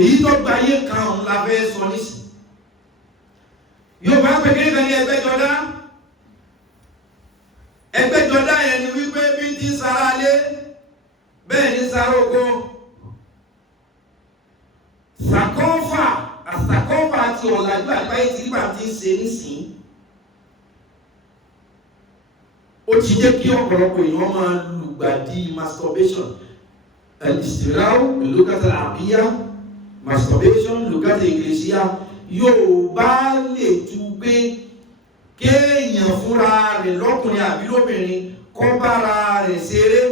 èyí tó gba ayé kan òun la fẹ́ sọ nísìn. Yorùbá pé kékeré ní ẹgbẹ́jọdá. Ẹgbẹ́jọdá yẹn ni wípé bí ti sára lé bẹ́ẹ̀ ni sára oko. Àsàkọ́fà àti ọ̀làjú àgbáyé tí nígbà tí ń ṣe nísìn. Ó ti jẹ́ kí ọ̀pọ̀lọpọ̀ èèyàn máa lùgbàdì masturbation. Al-istirau lugata àbíyá, masturbation lugata ìgbésíyá. Yorùbá lè tú pé kéèyàn fúnra rẹ̀ lọ́kùnrin àbí lóbìnrin kọ́ bára rẹ̀ ṣeré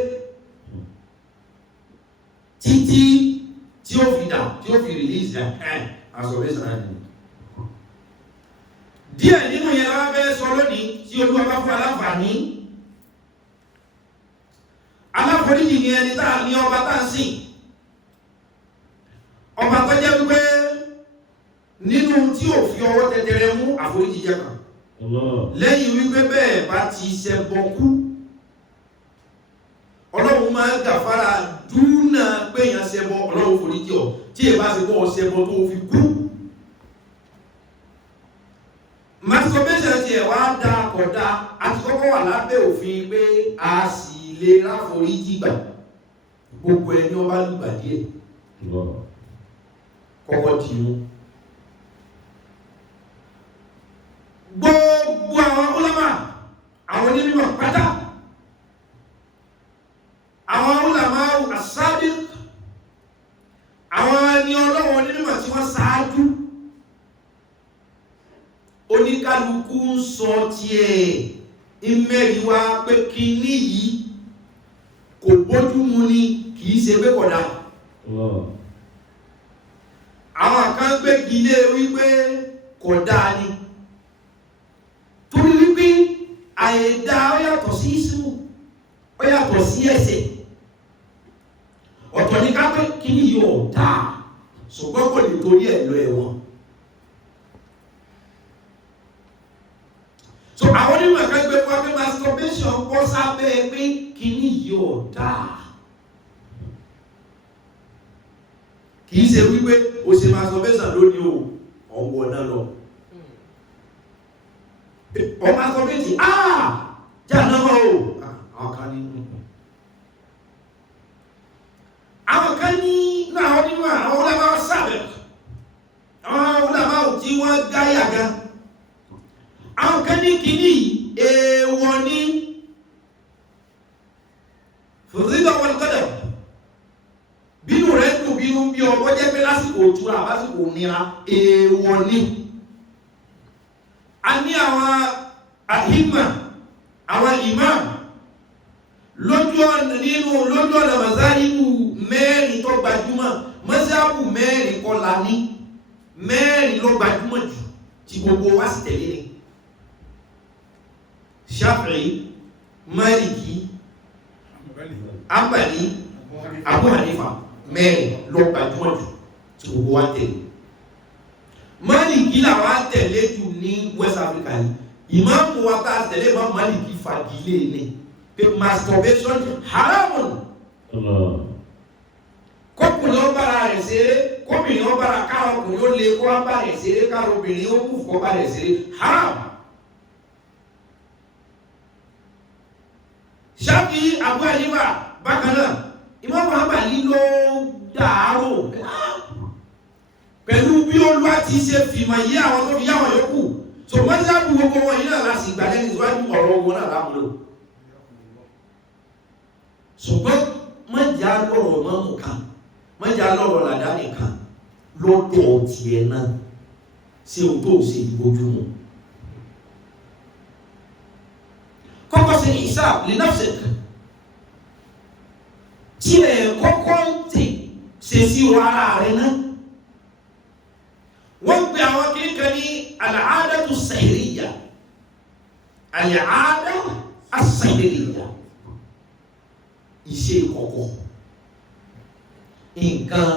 títí tí ó fi dà, tí ó fi release masturbation náà ni. Díẹ̀ nínú yẹn la fẹ́ sọ lónìí tí Olúwa bá fún aláǹfààní. Aláforíjì ni ẹni tá ní ọba tá ń sìn. Ọba tó jẹ́ wípé nínú tí ò fi ọwọ́ tẹtẹrẹ mú àforíjì jẹ́ kan. Lẹ́yìn wípé bẹ́ẹ̀ bá ti ṣẹbọ kú, Ọlọ́run máa ń gàfárà dúnà pé èèyàn ṣẹbọ, Ọlọ́run foríjì ọ̀ tí è bá ṣe bọ́ ṣẹbọ tó fi kú. Masturbation ti ẹ̀ wá dá kọ̀dá àti kọ́kọ́ wà lábẹ́ òfin pé a sì lè ráforíjì gbà gbogbo ẹni ọba lùgbà díẹ̀ kọ́kọ́ dìínú. Gbogbo àwọn ulama, àwọn onímọ̀ pátá, àwọn ulama as-sabiq, àwọn ẹni Ọlọ́run onímọ̀ tí wọ́n ṣáájú, oníkálukú ń sọ tiẹ̀ ìmẹ́rin wá pé kíní yìí kò bójú mu ni, kìí ṣe pé kódà. Àwọn kan gbé gilé wípé kódà ni torí wípé àìdá ó yàtọ̀ sí ìsìnkú, ó yàtọ̀ sí ẹ̀ṣẹ̀. Ọ̀tọ̀ ní ká pé kíní yóò dáa ṣùgbọ́n kò lè torí ẹ̀ lọ ẹ̀wọ̀n. So àwọn onímọ̀ kan gbé fún akẹ́ masturbation kọ́ sábẹ́ pé kíní yóò dáa. Kìí ṣe wípé o ṣe masturbation lónìí o ọ̀wọ̀ náà lọ. Ọmọ masturbation jà náà o àwọn kan ní náà àwọn onímọ̀ àwọn olábáwọ̀ sábẹ̀ àwọn olábáwọ̀ tí wọ́n gáyà gan. Àwọn kan ní kìíní èèwọ̀ ní fòrídà wọn kọ́dẹ̀ bínú rẹ̀ dùn bínú bí ọgbọ́ jẹ́ pé lásìkò òtúra lásìkò nira èèwọ̀ ní. A ní àwọn àhímà, àwọn imam lójú ọ̀nà mazáhíbù mẹ́rin tó gbajúmọ̀, mazhabu mẹ́rin kọ́ la ní, mẹ́rin ló gbajúmọ̀ jù tí gbogbo wa sì tẹ̀lé ni. Shafi'i, Maliki, Hanbali, Abu Hanifa mẹ́rin ló gbajúmọ̀ jù tí gbogbo wa tẹ̀lé. Maliki là wá tẹ̀lé jù ní West Africa yìí. Ìmáàmù wa tá tẹ̀lé Imam Maliki fagilé ni pé masturbation haramun. Kọ́kùnrin ó bára rẹ̀ ṣeré, kọ́bìnrin ó bára káwọn ọkùnrin ó lè kó wá bá rẹ̀ ṣeré, káwọn obìnrin ó mú fọ́ bá rẹ̀ ṣeré, haram. Ṣáfi Abu Hanifa bákan náà, Imam Hanbali ló dàárò pẹ̀lú bí Olúwa ti ṣe fìmọ̀ yí àwọn tó fi yáwọn yòókù. So mọ́sáàbù gbogbo wọn yìí náà láti ìgbàlẹ́ ní ìsíwájú ọ̀rọ̀ wọn náà lámúlò. Ṣùgbọ́n mọ́jà lọ́rọ̀ mọ́mù kan, mọ́jà lọ́rọ̀ làdá nìkan lọ́dọ̀ tiẹ̀ náà sí ohun tó ṣe ìbójúmu. Kọ́kọ́ sí hisab li nafsik. Tí ẹ̀ kọ́kọ́ ti ṣe sí ara rẹ̀ náà. Wọ́n gbé àwọn kíríkà ní al-aadatu as-sihriyya. Al-aada as-sihriyya. Iṣẹ́ ìkọ̀kọ̀. Nǹkan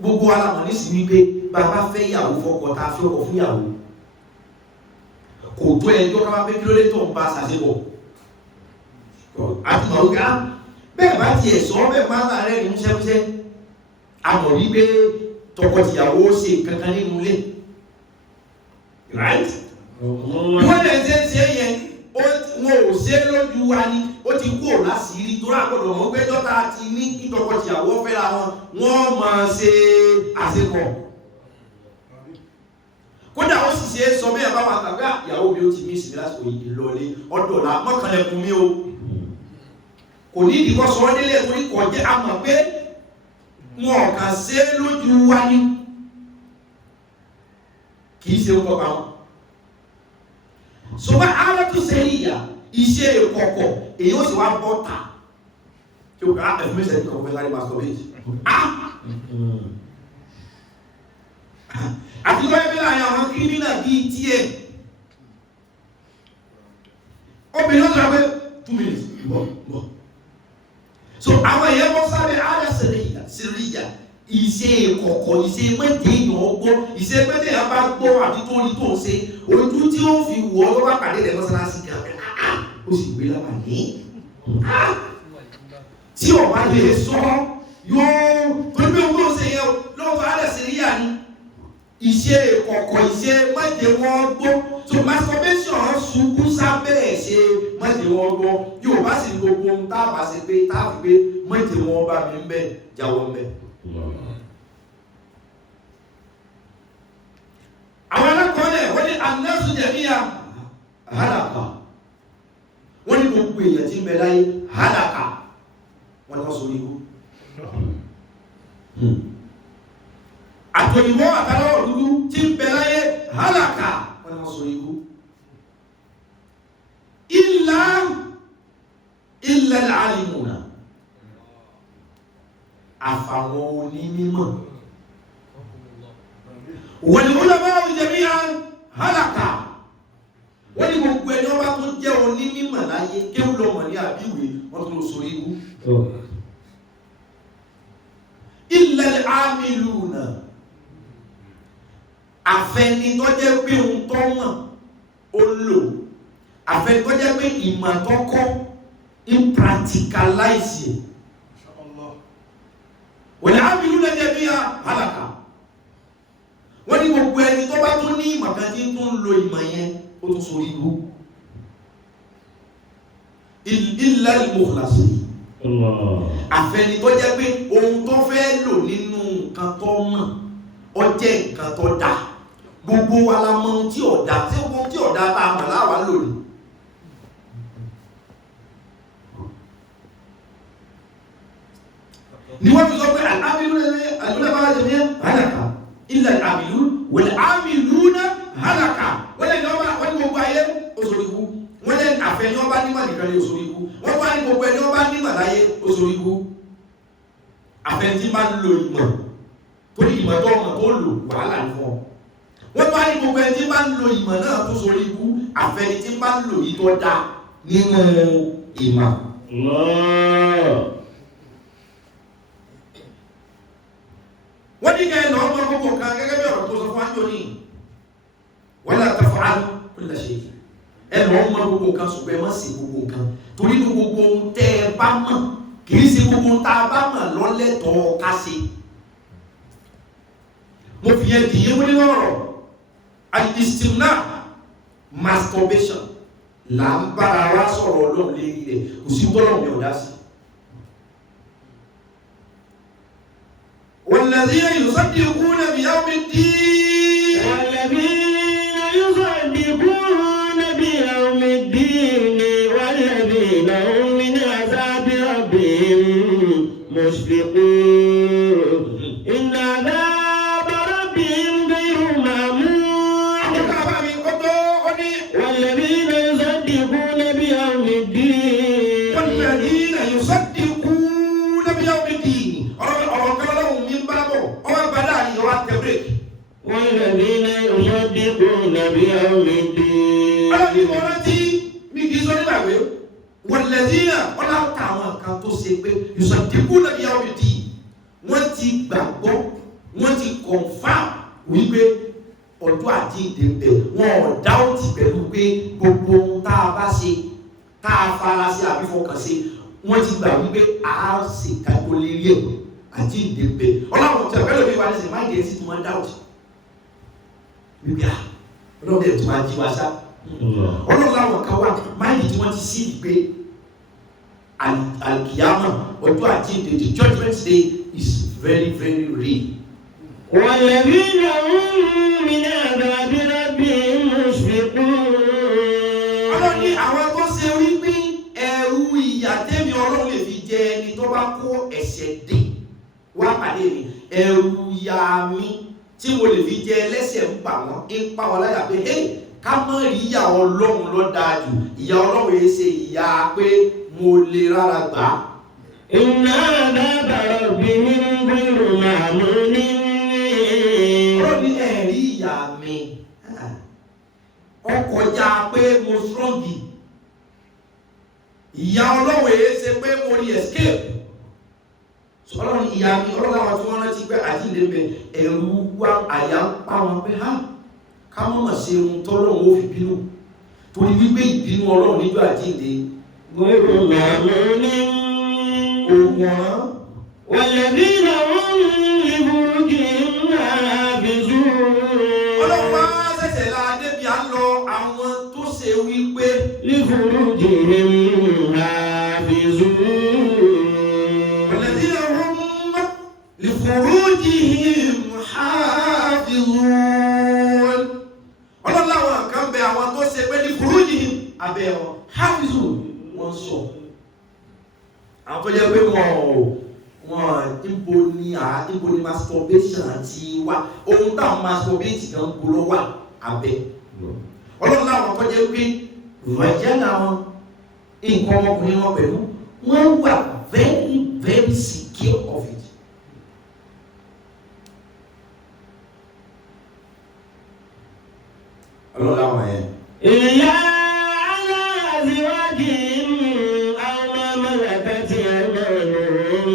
gbogbo alamọ̀ ní sí wípé bàbá fẹ́ yàwó fọ́kọ ta fẹ́ ọkọ fún yàwó. Kò tó ẹjọ́ ká bá pé kí ló lè tó ń bá ṣàṣẹ́bọ̀. Àti ọ̀gá bẹ́ẹ̀ bá ti ẹ̀sọ́ bẹ́ẹ̀ máa ń rẹ̀ ní múṣẹ́múṣẹ́. A mọ̀ wípé tọkọtìyàwó ṣe kankan nínú ilé right wọ́n lè ṣe yẹn wọn ò ṣe lójú wa ni ó ti kú ò láṣìírí tó rágbọ́dọ̀ mọ́ pé dọ́ta ti ní kí tọkọtìyàwó fẹ́ra wọ́n máa ṣe àṣepọ̀ kódà ó sì ṣe sọ bẹ́ẹ̀ bá wà tàbí ìyàwó mi ó ti mí ìsinmi lásìkò ìlọlé ọ̀dọ̀là mọ́kànlẹ̀kùn mi o kò ní ìdíkọ́ sọ nílé torí kọ̀ jẹ́ àmọ̀ pé wọn kà ṣe lójú wa ní kìí ṣe ọkọ̀ kan so bá ara tó ṣe ìyà iṣẹ́ ìkọ̀kọ̀ èyí ó sì wá bọ́ ta tí ó ká ẹ̀fúnmẹ́sẹ̀ ní kọ̀kọ̀ fẹ́lárí masturbate àti lọ́yẹ́ bí láàrin àwọn kírímínà bíi díẹ̀ obìnrin ó sọ pé 2 minutes bọ̀ so àwọn èèyàn bọ́ sáré ara síríyà iṣẹ́ ìkọ̀kọ̀ iṣẹ́ mẹ́tẹ̀ẹ̀yàn ọgbọ́ iṣẹ́ mẹ́tẹ̀ẹ̀yàn bá gbọ́ àti tó ní tó ń ṣe ojú tí ó fi wọ́ ló bá pàdé rẹ̀ mọ́sálásí kan ó sì gbé lábà ní tí ọba lè sọ yóò tó ní pé ó ṣe yẹ lọ́wọ́ ara síríyà ni iṣẹ́ ìkọ̀kọ̀ iṣẹ́ mẹ́tẹ̀ẹ̀wọ̀n gbọ́ so masturbation ṣubú sábẹ́ ẹ̀ ṣe mẹ́tẹ̀ẹ̀wọ̀n gbọ́ yóò bá sì gbogbo ohun tá a bá ṣe pé tá a fi pé mẹ́tẹ̀ẹ̀wọ̀n bá mi ń bẹ̀ jáwọ́ ń bẹ̀. àwọn alákọ̀ọ́lẹ̀ wọ́n ní anásù jẹ̀míyà hálàkà wọ́n ní gbogbo èèyàn tí ń bẹ láyé hálàkà wọ́n ní wọ́n sọ ikú àtòyìnbó àtàlọ́wọ̀ dúdú tí ń bẹ láyé hálàkà wọ́n ní wọ́n sọ ikú ilẹ̀ àlìmùnà àfàwọn onímọ̀ wọ́n ni ulama jami'a halaka wọ́n ni gbogbo ẹni ọba tó jẹ́ onímọ̀ láyé kéwùlọ́mọ̀ ní àbíwé wọ́n tó lọ sórí ikú illal amiluna àfẹnitọ́jẹ́ pé ohun tó mọ̀ ó lò àfẹnitọ́jẹ́ pé ìmọ̀ tó kọ́ impracticalize wọ́n amiluna jami'a halaka wọ́n ní gbogbo ẹni tó bá tún ní ìmọ̀ kan tí tó ń lo ìmọ̀ yẹn ó tún sórí ibú illa al-mukhlasin àfẹni tó jẹ́ pé ohun tó fẹ́ lò nínú nǹkan tó mọ̀ ó jẹ́ nǹkan tó dá gbogbo wa la mọ̀ ohun tí ọ̀dá tí ohun tí ọ̀dá tá a mọ̀ láwa lò ní ni wọ́n fi sọ pé al-ulama jami'an halaka illa al-amilun wal-amiluna halaka wọ́n lè gbogbo ayé òṣòríkú wọ́n lè àfẹ́ni ọba nímọ̀ nìkan ní òṣòríkú wọ́n wá ní gbogbo ẹni ọba nímọ̀ láyé òṣòríkú àfẹ́ni tí máa ń lo ìmọ̀ tó ní ìmọ̀ tó ọmọ tó lò wàhálà ní fún ọ wọ́n wá ní gbogbo ẹni tí máa ń lo ìmọ̀ náà tó ṣòríkú àfẹ́ni tí máa ń lo ìtọ́ dá nínú ìmọ̀ wọ́n ní kẹ́ lọ́ọ́ mọ́ gbogbo kan gẹ́gẹ́ bí ọ̀rọ̀ tó sọ fún wájú ní wala taf'al kulla shay ẹ lọ́ọ́ mọ́ gbogbo kan ṣùgbọ́n ẹ má ṣe gbogbo kan torí ní gbogbo tẹ́ ẹ bá mọ̀ kìí ṣe gbogbo tá a bá mọ̀ lọ́lẹ́tọ̀ọ́ ká ṣe mo fi yẹn dìé wọ́n ní ọ̀rọ̀ al-istimna masturbation là ń bára wa sọ̀rọ̀ ọlọ́run lérí rẹ̀ kò sí tọ́lọ̀ mi ọ̀dá sí والذين يصدقون بيوم الدين والذين يصدقون بيوم الدين والذين هم من عذاب ربهم مشفقون إن عذاب ربهم غير مأمون والذين يصدقون بيوم الدين والذين يصدقون بيوم الدين والذين يصدقون بيوم الدين والذين ọlọ́ta àwọn kan tó ṣe pé يصدقون بيوم الدين wọ́n ti gbàgbọ́ wọ́n ti confirm wípé ọjọ́ àjíǹde bẹ̀ wọ́n ò dáùtì pẹ̀lú pé gbogbo ohun tá a bá ṣe tá a fara sí àbí fọkàn sí wọ́n ti gbà wípé a ṣe kájọ lérí ẹ̀ àjíǹde bẹ ọlọ́run tí ọ̀pẹ́ lómi wà ní sè máa jẹ́ sí tí wọ́n dáwọ̀ wípé ọlọ́run ẹ̀ tó máa jí wa sá ọlọ́run láwọn kan wà máìlì tí wọ́n ti sí ìgbé alkiyama ọjọ́ àjíǹde the judgment day is very very real. والذين هم من عذاب ربهم مشفقون. ọlọ́run ní àwọn tó ṣe wípé ẹ̀rù ìyà tẹ́mi ọlọ́run lè fi jẹ ẹni tó bá kó ẹ̀ṣẹ̀ dé wá pàdé mi ẹ̀rù ìyà mi tí mo lè fi jẹ ẹlẹ́ṣẹ̀ ń pa wọ́n ń pa wọ́n láyà pé ká mọ̀ rí ìyà ọlọ́run ló dáa jù ìyà ọlọ́run yìí ṣe ìyà pé mo lè rárá gbà á. Inna adhaba rabbihim ghayru ma'mun. ọlọ́run ní ẹ̀rí ìyà mi ọkọjá pé mo strong ìyà ọlọ́run yìí ṣe pé mo rí escape. ọlọ́run ìyà mi ọlọ́run àwọn tí wọ́n rántí pé àjíǹde bẹ ẹ̀rù wá àyà ń pa wọn pé ká mọ̀ mọ̀ ṣe ohun tọ́lọ́run ó fi bínú torí wípé ìbínú ọlọ́run níjọ́ àjíǹde ghayru ma'mun. òwòrán والذين هم لفروجهم حافظون. ọlọ́run wá ṣẹ̀ṣẹ̀ la débi à ń lọ àwọn tó ṣe wípé لفروجهم حافظون. والذين هم لفروجهم حافظون. ọlọ́run láwọn kan bẹ àwọn tó ṣe pé لفروجهم abẹ́ wọn حافظون wọ́n sọ àwọn tó jẹ́ pé níbo ni masturbation ti wá ohun táwọn masturbate gan gbolo wà abẹ́ ọlọ́run láwọn tó jẹ́ pé vagina wọn nǹkan ọmọkùnrin wọn pẹ̀lú wọ́n wà very very secure of it. ọlọ́run láwọn yẹn. إلا على أزواجهم أو ما ملكت أيمانهم.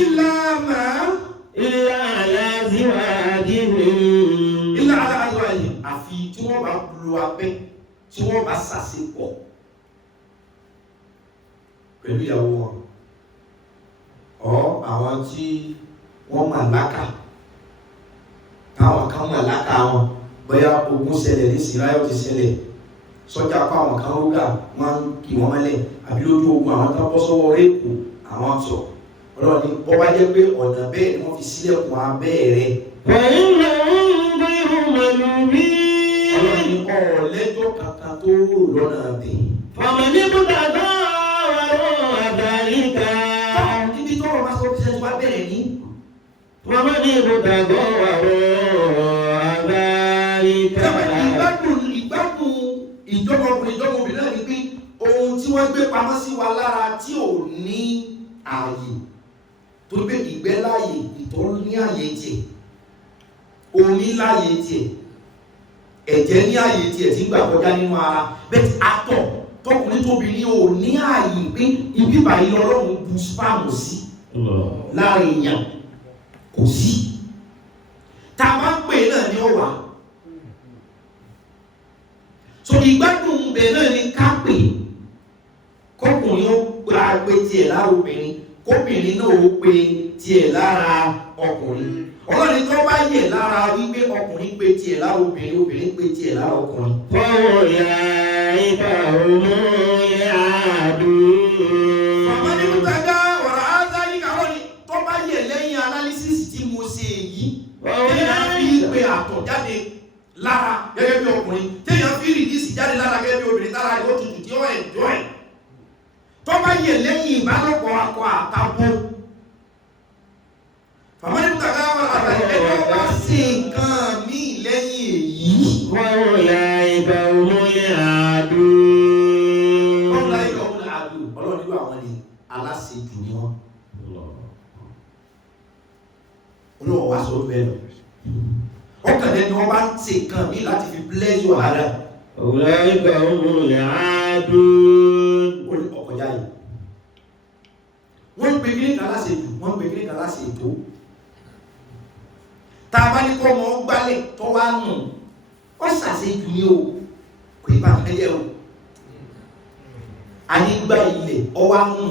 إلا على أزواجهم àfi tí wọ́n bá lu abẹ́ tí wọ́n bá ṣàṣepọ̀ pẹ̀lú ìyàwó wọn àwọn tí wọ́n màláka táwọn kan màláka wọn bóyá ogun ṣẹlẹ̀ ní síráyọ̀ ti ṣẹlẹ̀ sọ́jà kó àwọn kan rúgà wọ́n kì wọ́n mọ́lẹ̀ àbí lójú ogun àwọn tó bọ́ sọ́wọ́ rẹ́pù àwọn sọ ọlọ́run ní bọ́ bá jẹ́ pé ọ̀nà bẹ́ẹ̀ ni wọ́n fi sílẹ̀kùn abẹ́ rẹ̀. فإنهم غير ملومين. ọlọ́run ní ọ̀lẹ́jọ́ kankan tó rò lọ́nà bẹ́ẹ̀. فمن ابتغى وراء ذلك. ibi tó rọ̀ máa sọ bí sẹ́ni wá bẹ̀rẹ̀ ní. فمن ابتغى وراء ذلك. ìgbádùn ìjọba ọkùnrin ìjọba obìnrin náà ni pé ohun tí wọ́n gbé pamọ́ sí wa lára tí ò ní ààyè tó gbé ìgbẹ́ láàyè ìtọ̀ ní ààyè tiẹ̀ omi láàyè tiẹ̀ ẹ̀jẹ̀ ní ààyè tiẹ̀ tí ń gbà kọjá nínú ara bẹ́ẹ̀ àtọ̀ tọkùnrin tóbìnrin ò ní ààyè pé ibi báyìí lọ́lọ́run bu spam sí lára èèyàn kò sí tá a bá ń pè náà ní ọ̀wà so ìgbádùn bẹ̀ náà ni ká pè kọkùnrin ó gba pé tiẹ̀ lára obìnrin kóbìnrin náà ó pe tiẹ̀ lára ọkùnrin ọlọ́ni tó bá yẹ̀ lára wípé ọkùnrin pe tiẹ̀ lára obìnrin obìnrin pe tiẹ̀ lára ọkùnrin. fọwọ́yà ìgbà òmù yàdùn. bàbá ní mutaga wàrà áza yìí káwọn ni tó bá yẹ̀ lẹ́yìn analysis tí mo ṣe èyí téèyàn fi pe àtọ̀ jáde lára gẹ́gẹ́ bí ọkùnrin téèyàn fi rìdíìsì jáde lára gẹ́gẹ́ bí obìnrin tára yóò tutù tí ó ẹ̀jọ́ ẹ̀ tó bá yẹ̀ lẹ́yìn ìbálòpọ̀ akọ àtàbò. Fàmọ́ ní kúta káwà àtàrí ẹgbẹ́ wá sí nǹkan mí lẹ́yìn èyí. Wọ́n la ìgbà òmúlẹ̀ àdú. Wọ́n la ìgbà òmúlẹ̀ àdú. Ọlọ́run nígbà wọn ni aláṣejù ni wọ́n. Olúwa wá sọ bẹ́ẹ̀ lọ. Ọkàn lẹ́ni wọ́n bá ń ṣe nǹkan mí láti fi blẹ́sù ara. Wọ́n la ìgbà òmúlẹ̀ àdú. Ó ní ọkọ̀ jáde. Wọ́n ń pe kíníkà láṣejù, wọ́n ń pe kíníkà láṣejù. Tá a bá ní kọ́ ọmọ gbálẹ̀ tó wá nù ó ṣàṣejù ní o kò ì bá mẹ́jẹ o a ní gbá ilẹ̀ ọ wá nù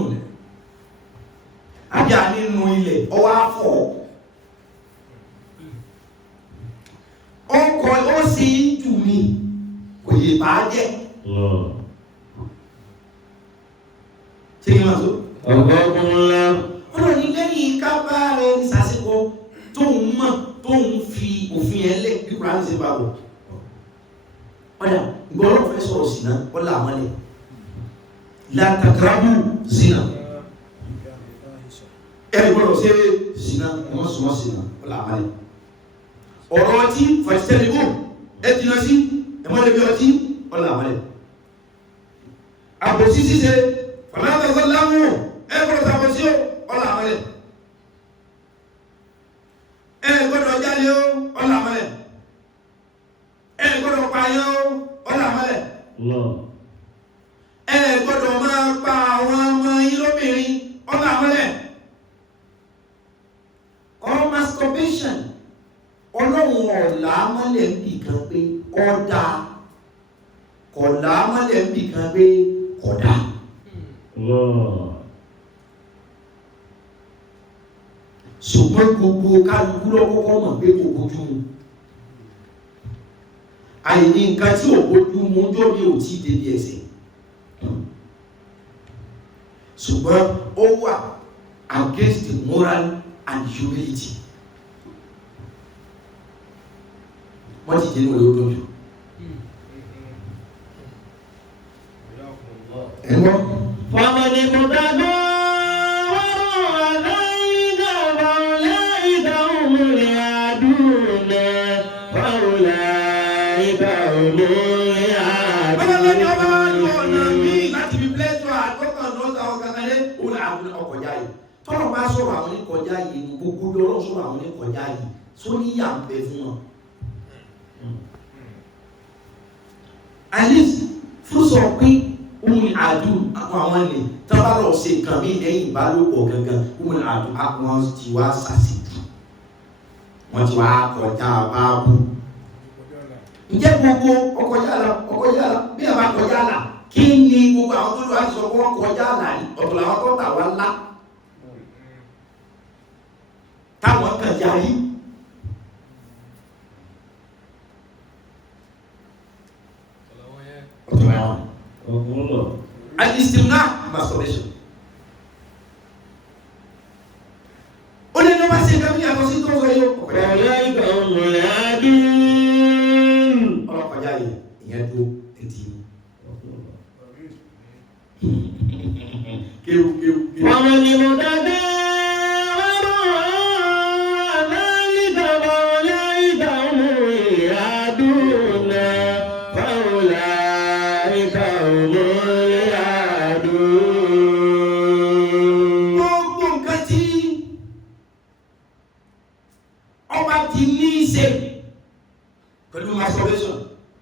àbí a nínú ilẹ̀ ọwọ́ afọ́ ọkọ̀ ó sì ń jù mí kò yè bá jẹ́ ṣe kí n máa so ọgọ́gúnlá ọ̀rọ̀ ní lẹ́yìn kábà rẹ̀ ní sàṣẹ́kọ tóun mọ̀ tóun fi òfin ẹlẹ́ kíkùrá ní ṣe bá wọ̀ ọ̀dà ìgbọ́rọ̀ fẹ́ sọ̀rọ̀ sínà ọ̀là àmọ́lẹ̀ látàkàràbù sínà ẹgbọ́dọ̀ ṣe sínà wọ́n súnmọ́ sínà ọ̀là àmọ́lẹ̀ ọ̀rọ̀ ọtí fàṣítẹ́lẹ̀bù ẹ̀jìnà sí ẹ̀mọ́lẹ̀bí ọtí ọ̀là àmọ́lẹ̀ àbòsí ṣíṣe fàlátàṣọ́láwù ẹgbọ́dọ̀ sàbòsí ọ̀là àmọ́lẹ̀ ẹgbọ́dọ̀ jálẹ̀ ọ̀là àmọ́lẹ̀ ẹgbọ́dọ̀ pààyàn ọ̀là àmọ́lẹ̀ ẹgbọ́dọ̀ máa pa àwọn ọmọ ilóbìnrin ọ̀là àmọ́lẹ̀ ọ̀rọ̀ masturbation ọlọ́run ọ̀là àmọ́lẹ̀ ń bì kan pé ọ̀dà kọ̀là àmọ́lẹ̀ ń bì kan pé kọ̀dà ṣùgbọ́n gbogbo kálukú lọ́kọ́kọ́ mọ̀ pé kò bójú mu àìní nǹkan tí ò bójú mu jọ́ ní ò tí débi ẹsẹ̀ ṣùgbọ́n ó wà against the moral and humility wọ́n ti jẹ́ ní olóòtú jù ẹ̀gbọ́n fọmọdé kò dágbọ́ tọ́lọ̀ bá sọ̀rọ̀ àwọn oníkọjá yìí ní gbogbo lọ́rọ̀ sọ̀rọ̀ àwọn oníkọjá yìí tó ní yà ń bẹ fún wọn. at least fún sọ pé ohun àdú àwọn ẹni tábà lọ ṣe nǹkan bí ẹ̀yìn ìbálòpọ̀ gangan ohun àdú àwọn ti wá ṣàṣìjù wọ́n ti wá kọjá báàbù. ǹjẹ́ gbogbo ọkọjá la bí a bá kọjá la kí ni gbogbo àwọn tó lọ àti sọ pé wọ́n kọjá la ní ọ̀tọ̀ làwọn tó tà wá ńlá táwọn kan yarí al-istimna masturbation ó lè lọ́wọ́ sí ẹ̀ka bí àtọ́ sí tó ń sọ yóò ọ̀rẹ́ ìgbà ọmọlẹ̀ adùn ọlọ́kọjá yìí ìyẹn tó ẹ̀tì kéwù ọmọ ni mo dágbé pẹ̀lú masturbation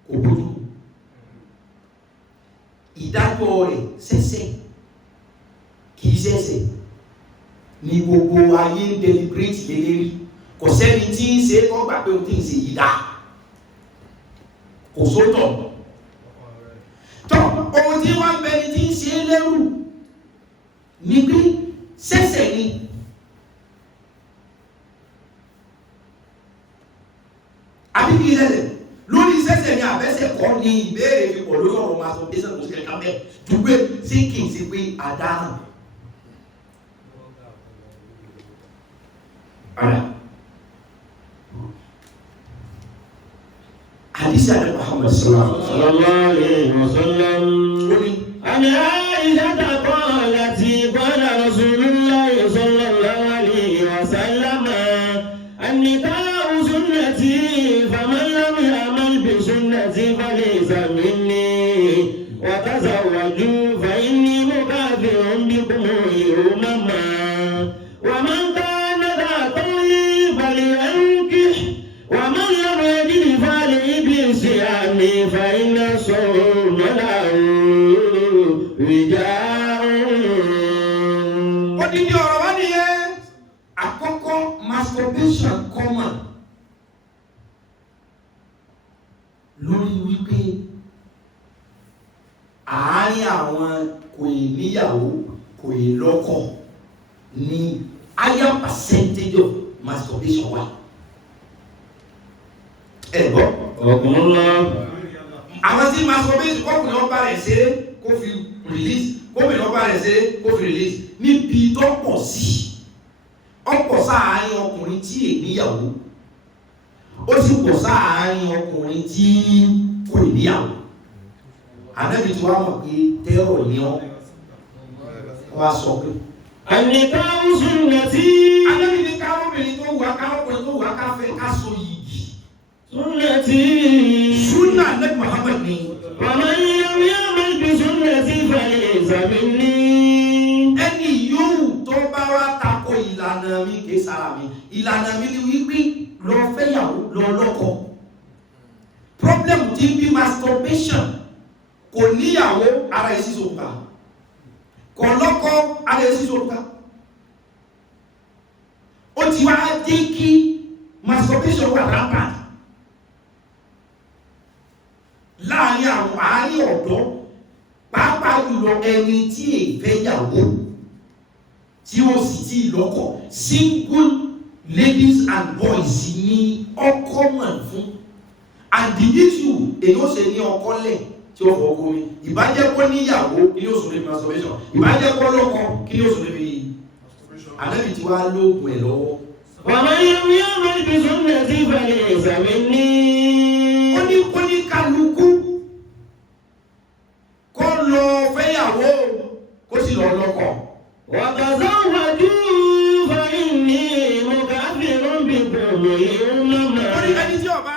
kò bójú ìdájọ́ rẹ̀ sẹ́sẹ̀ kìí sẹ́sẹ̀ ní gbogbo ayé ń deliberate lélẹ́rí kò sẹ́ni tí ń ṣe kọ́ gbà pé ó ti ń ṣe yìí dá kò sótọ̀ tọ́ ohun tí wọ́n bẹ ní tí ń ṣe lẹ́rù ní pé sẹ́sẹ̀ ni àbí kí sẹ́sẹ̀ lórí sẹ́sẹ̀ ni àbẹ́sẹ̀ kọ́ ní ìbéèrè fi pọ̀ lórí ọ̀rọ̀ masturbation kò sí kẹ̀kẹ́ bẹ́ẹ̀ dùgbé sí kì í ṣe pé àdáhàn. Hadisi ada Muhammad sallallahu alaihi wasallam ani Aisha qalati qala Rasulullah sallallahu alaihi wasallam an-nikah sunnati faman lam ya'mal bi sunnati falaysa minni wa tazawwaju fa inni mukafirun bikum yawma wa man kana dha tawli falyankih wa man lam yajid falyabsiyami fa inna sawma lahu wija'un. Odidi ọ̀rọ̀ wá nìyẹn. Àkọ́kọ́ masturbation common lórí wípé àárín àwọn kò ì níyàwó kò ì lọ́kọ ní higher percentage of masturbation wà. Ẹ gbọ́. Ọkùnrin lọ. Àwọn tí masturbation kọ́kùnrin ọba rẹ̀ ṣeré kó fi release, kóbìnrin ọba rẹ̀ ṣeré kó fi release níbi tó pọ̀ sí. Ọ̀pọ̀ sáàárín ọkùnrin tí èníyàwó. Ó sì pọ̀ sáàárín ọkùnrin tí kò níyàwó. Ànábì tí wàá mọ̀ pé tẹ́rọ̀ ni ọ́ wá sọ pé. Àníká sunnati. Ànábì ní káwọn obìnrin tó wà káwọn ọkùnrin tó wà káfẹ́ ká so yìgì. Sunnati. Sunna Ànábì Muhammad ni. Wa man lam ya'mal bi sunnati falaysa minni. Ẹni yóò tó bá wá tako ìlànà mi kìí sára mi. Ìlànà mi ni wípé lọ fẹ́yàwó lọ lọ́kọ. Problem ti bí masturbation. Kò níyàwó ara ẹ̀ sísò ká. Kò lọ́kọ ara ẹ̀ sísò ká. Ó ti wá dé kí masturbation wà rampant. Láàárín àwọn àárín ọ̀dọ́ pàápàá jùlọ ẹni tí èfẹ́yàwó tí ó sì tí lọ́kọ single ladies and boys ní ọkọ mọ̀ fún. And the issue èyí ó ṣe ní ọkọ lẹ̀ tí ó fọ́ gómi ìbájẹ́ kó níyàwó kí ni ó sùn níbi masturbation ìbájẹ́ kó lọ́kọ kí ni ó sùn níbi Ànábì tí wàá lóògùn ẹ̀ lọ́wọ́. Wa man lam ya'mal bi sunnati falaysa minni. Ó ní kó ní kálukú kó lọ fẹ́yàwó kó sì lọ lọ́kọ. Wa tazawwaju fa inni mukafirun bikum al-umama. Ó ní ẹni tí ọba.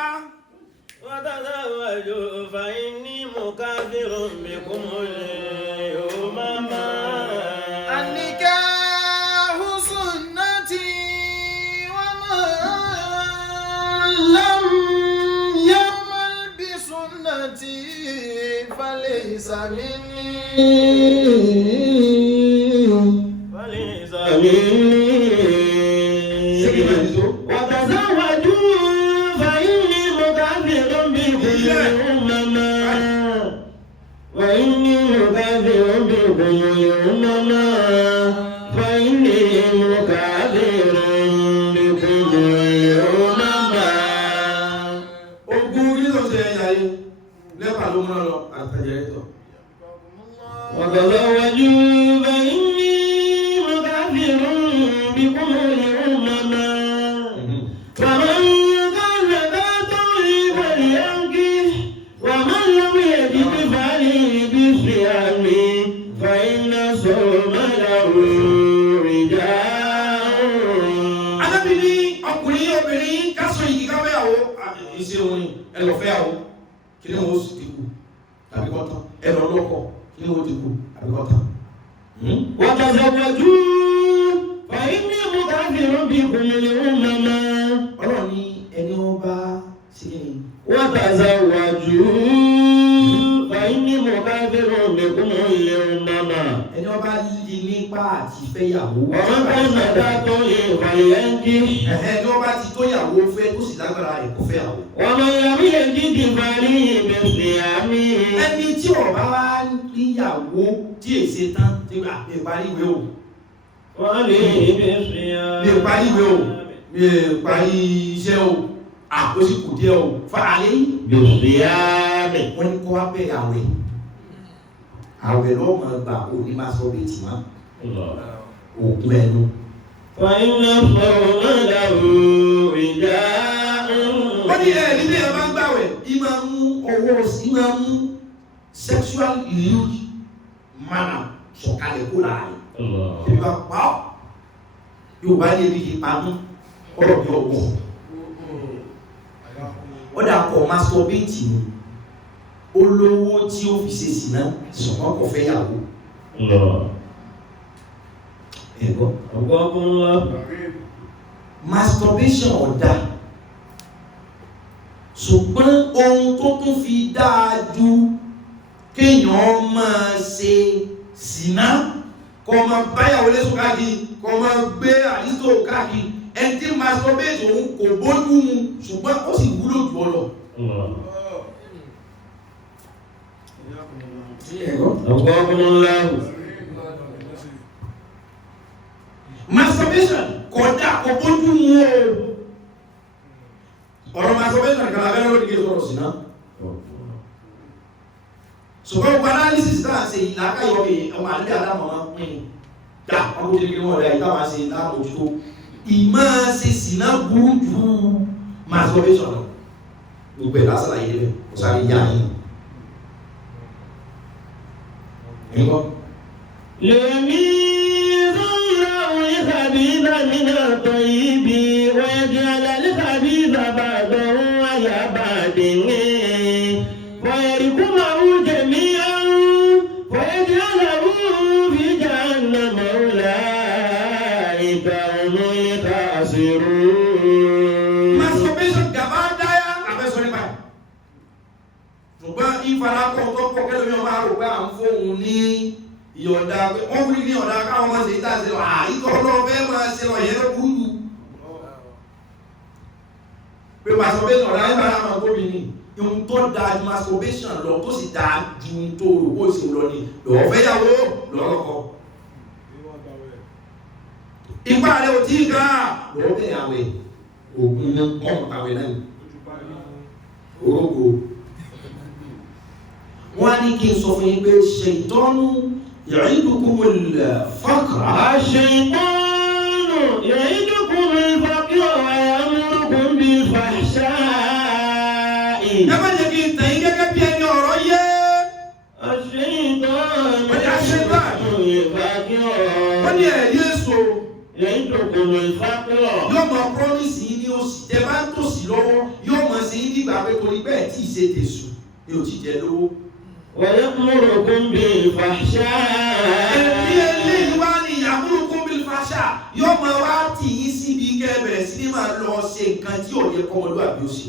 Wa tazawwaju fa inni mukafirun bikum al-umama. An-nikahu sunnati wa man lam ya'mal bi sunnati falaysa minni. Falaysa minni. Wa tazawwaju fa inni mukafirun bikum al-umama. Wa inni mukafirun bikum al-umama. Fa inni mukafirun bikum al-umama. Ogun nílò ṣe ẹ̀yà yìí lẹ́pà ló múná lọ àtàjẹ̀rẹ́ tọ̀. Wa tazawwaju fa inni mukafirun bikum al-umama. فمن كان ذا طول فلينكح ومن لم يجد فعليه بالصيام فإن الصوم له وجاء. Ànábì ní ọkùnrin obìnrin kásọ̀ yìí káwéyàwó iṣẹ́ orin ẹlọ́fẹ́yàwó kí ni wọ́n sì dínkù tàbí kọ́tà ẹlọ́lọ́kọ̀ kí ni wọ́n dínkù tàbí kọ́tà. وتزوجوا فإني مكافر بكم الأمم. Ọlọ́run ní ẹni wọ́n bá ṣe وتزوجوا فإني مكافر بكم الأمم. ẹni wọ́n bá lè nípa àti fẹ́yàwó. ومن كان ذا طول فلينكح Ẹni wọ́n bá ti tó yàwó fẹ́ tó sì lágbára rẹ̀ kó fẹ́yàwó. ومن لم يجد فعليه بالصيام. Ẹni tí ọba wá níyàwó tí èsè tán tí a lè parí ìwé o. فعليه بالصيام. Lè parí ìwé o. Lè parí iṣẹ́ o. Àkóso kù díẹ̀ o. Fàálẹ́ بالصيام. wọ́n ní kó wá bẹ̀rẹ̀ àwẹ̀. Àwẹ̀ lọ́mọ gbà òní máa sọ bí tìmá. Òkun ẹnu. فإن الصوم له وجاء. Wọ́n ní nílé ẹ̀ máa ń gbàwẹ̀. Ìmọ̀ mú ọwọ́ ìmọ̀ mú sexual lewd manner sọ̀kalẹ̀ kó láàyè. Ìgbà pa ọ́. Yorùbá ní ebi kì í pamọ́. Ọ̀rọ̀ bí ọwọ́. Ó dà kọ́ masturbate ni. Olówó tí ó fi ṣe sìná ṣùgbọ́n kò fẹ́ yàwó. Ẹ̀gbọ́n. Masturbation ọ̀dà. Ṣùgbọ́n ohun tó tún fi dáa ju kéèyàn máa ṣe sìná kó máa báyàwó lẹ́sùn káàkiri kó máa gbé àdìsó káàkiri ẹni tí masturbate òun kò bójú mu ṣùgbọ́n ó sì wúlò jù ọ lọ. masturbation kódà kò bójú mu o ọ̀rọ̀ masturbation kan abẹ́rẹ́ lórí kí sọ̀rọ̀ sí náà ṣùgbọ́n gbogbo analysis náà ṣe ìlàkàyọ̀ mi ọmọ àdúgbò àdámọ̀ máa ń pín dá ọkùnrin kí wọ́n rẹ̀ ìtawà ṣe láàmójútó ìmọ̀ ṣe sì náà burú ju masturbation lọ gbogbo ẹ̀ lásàlàyé rẹ̀ kò sáré yá yín ẹ̀kọ́. ليميز الله الخبيث من الطيب ويجعل الخبيث بعضه على بعض ويركمه جميعا ويجعله في جهنم أولئك هم الخاسرون. masturbation gaba daya abẹ́sọ̀ nípa ṣùgbọ́n ìfarakọ̀ tó pọ̀ kẹ́lómi ọmọ àròpẹ́ à ń fóun ní ìyọ̀dá pé wọ́n wúrí ní ọ̀dá káwọn máa ṣe ìtàṣẹ́ lọ àìkọ́ ọlọ́ọ̀fẹ́ máa ṣe lọ yẹ́ gúrù pé masturbation ọ̀dá ìbára máa gómi ní ihun tó dáa ju masturbation lọ tó sì dáa ju tó rògbò sí lọ ní lọ́ọ̀fẹ́ yàwó lọ́rọ̀kọ́ ipá rẹ̀ ò tí ì gbá lọ́ọ̀fẹ́ yàwó ògùn ní ọ̀pàwẹ̀ náà orógbò wọ́n á ní kí n sọ fún yín pé ṣètọ́nù يعيدكم الفقر. الشيطان يعيدكم الفقر ويأمركم بالفحشاء. ẹ má jẹ́ kí n tàn yín gẹ́gẹ́ bí ẹni ọ̀rọ̀ yé. الشيطان يعيدكم الفقر. wọ́n ní ẹ̀rí èso. يعيدكم الفقر. yóò máa promise yín ní òsì tẹ bá ń tòsí lọ́wọ́ yóò máa ṣe yín nígbà pé torí bẹ́ẹ̀ tí ì ṣe tèṣù ni ò ti jẹ lówó. ويأمركم بالفحشاء. eléyìí wá ní يأمركم بالفحشاء yóò máa wá tì yín síbi kẹ́ bẹ̀rẹ̀ sí ní máa lọ ṣe nǹkan tí ò yẹ kọ́mọlúwàbí ó ṣe.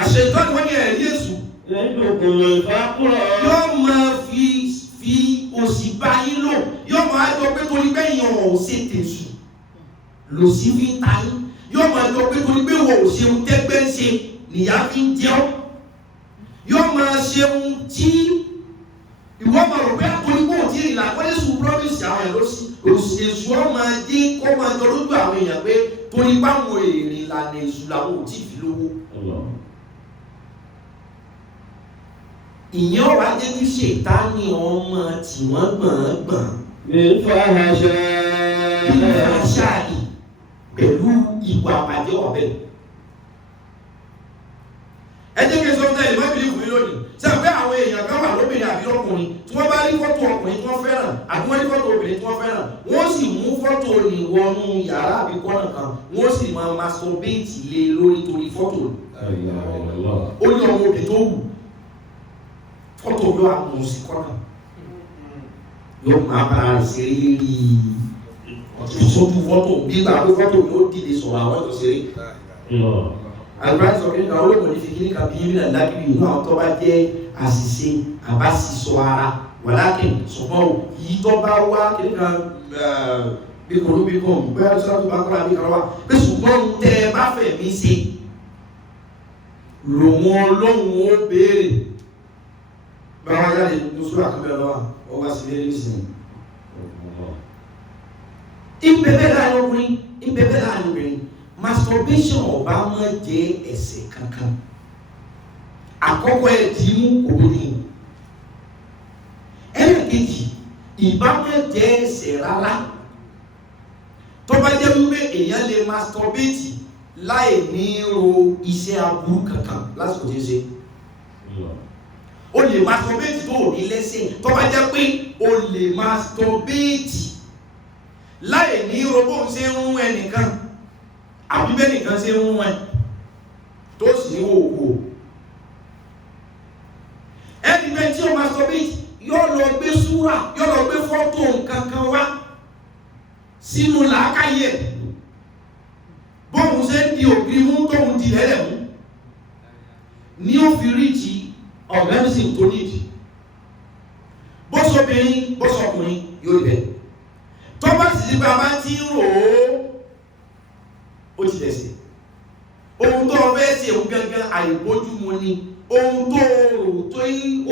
àṣetọ́ ni wọ́n ní ẹ̀rí èṣù. يعيدكم الفقر. yóò máa fi òṣì bá yín lò yóò máa jọ pé torí pé èèyàn ò ṣe tèṣù lòsì fi ń ta yín yóò máa jọ pé torí pé wọ́n ò ṣeun tẹ́gbẹ́ ń ṣe nìyá fi ń jẹun. yóò máa ṣe ohun tí ìwọ máa rò pé àtòlípò tí ìlà pẹ́lẹ́ sùn promise àwọn ẹ̀rọ sí èṣù ọ́ máa dé kó máa jọ lójú àwọn èèyàn pé torí báwọn èrè ìlànà èṣù làwọn ò tí ì fi lówó. ìyẹn ọ̀rọ̀ ajé kí ṣètánì ọmọ tí wọ́n gbọ̀ngbọ̀n. ìfàṣàì pẹ̀lú ìwà àbàjẹ́ ọ̀bẹ. ẹ jẹ́ kí n sọ fún tẹ́lẹ̀ má bìí fún mi lónìí ṣe pé àwọn èèyàn kan wà lóbìnrin àbí lọ́kùnrin tí wọ́n bá rí fọ́tò ọkùnrin tí wọ́n fẹ́ràn àbí wọ́n rí fọ́tò obìnrin tí wọ́n fẹ́ràn wọ́n sì mú fọ́tò ní wọnú yàrá àbí kọ́nà kan wọ́n sì máa masturbate lé lórí torí fọ́tò. ó ní ọmọ obìnrin tó wù fọ́tò yóò àmú sí kọ́nà yóò máa bá a ṣe rí sójú fọ́tò gbígbà pé fọ́tò yóò dìde sọ̀rọ̀ àwọn ètò ṣeré. Àgbáyé sọ pé nígbà olóògùn ní fi kí ní kàbí yín náà lágbègbè inú àwọn tó bá jẹ́ àṣìṣe àbá sísọ ara wàlákì ṣùgbọ́n yìí tó bá wá kí ní kan bí kò ló bí kò ń bẹ́ẹ̀ sọ́dọ̀ tó bá kọ́ra bí kan wá pé ṣùgbọ́n tẹ́ ẹ bá fẹ̀ mí ṣe lòun ọlọ́run ó béèrè báwa jáde lóṣù àkàbẹ̀ lọ́wọ́ ọ wá sí bẹ́ẹ̀ nísìnyí. ìbẹ̀bẹ̀ láàrin ọkùnrin ìbẹ̀bẹ̀ láàrin obìnrin masturbation ọba máa jẹ́ ẹ̀ṣẹ̀ kankan àkọ́kọ́ ẹ̀ tí mú obìnrin ẹ̀rẹ̀kejì ìbá máa jẹ́ ẹ̀ṣẹ̀ rárá tó bá jẹ́ wípé èèyàn lè masturbate láì ní ro iṣẹ́ aburú kankan lásìkò tí ń ṣe o lè masturbate tó ò ní lẹ́sẹ̀ tó bá jẹ́ pé o lè masturbate láì ní ro bó ń ṣe ń rún ẹnìkan àbí bẹ́ẹ̀ nìkan ṣe ń rún ẹ tó sì ní òwò ẹni bẹ́ẹ̀ tí o masturbate yóò lọ gbé súrà yóò lọ gbé fọ́tò nǹkan kan wá sínú làákàyè bóun ṣe ń di ògiri mú tóun di lẹ́lẹ̀ mú ní ó fi ríjì organism tó nídìí bọ́sọ̀bìnrin bọ́sọ̀kùnrin yóò rí bẹ́ẹ̀ tó bá sì ti bàbá tí ń rò ó ti dẹ̀sẹ̀ ohun tó ọbẹ̀ ṣe òun gangan àìbójúmu ni ohun tó rò tó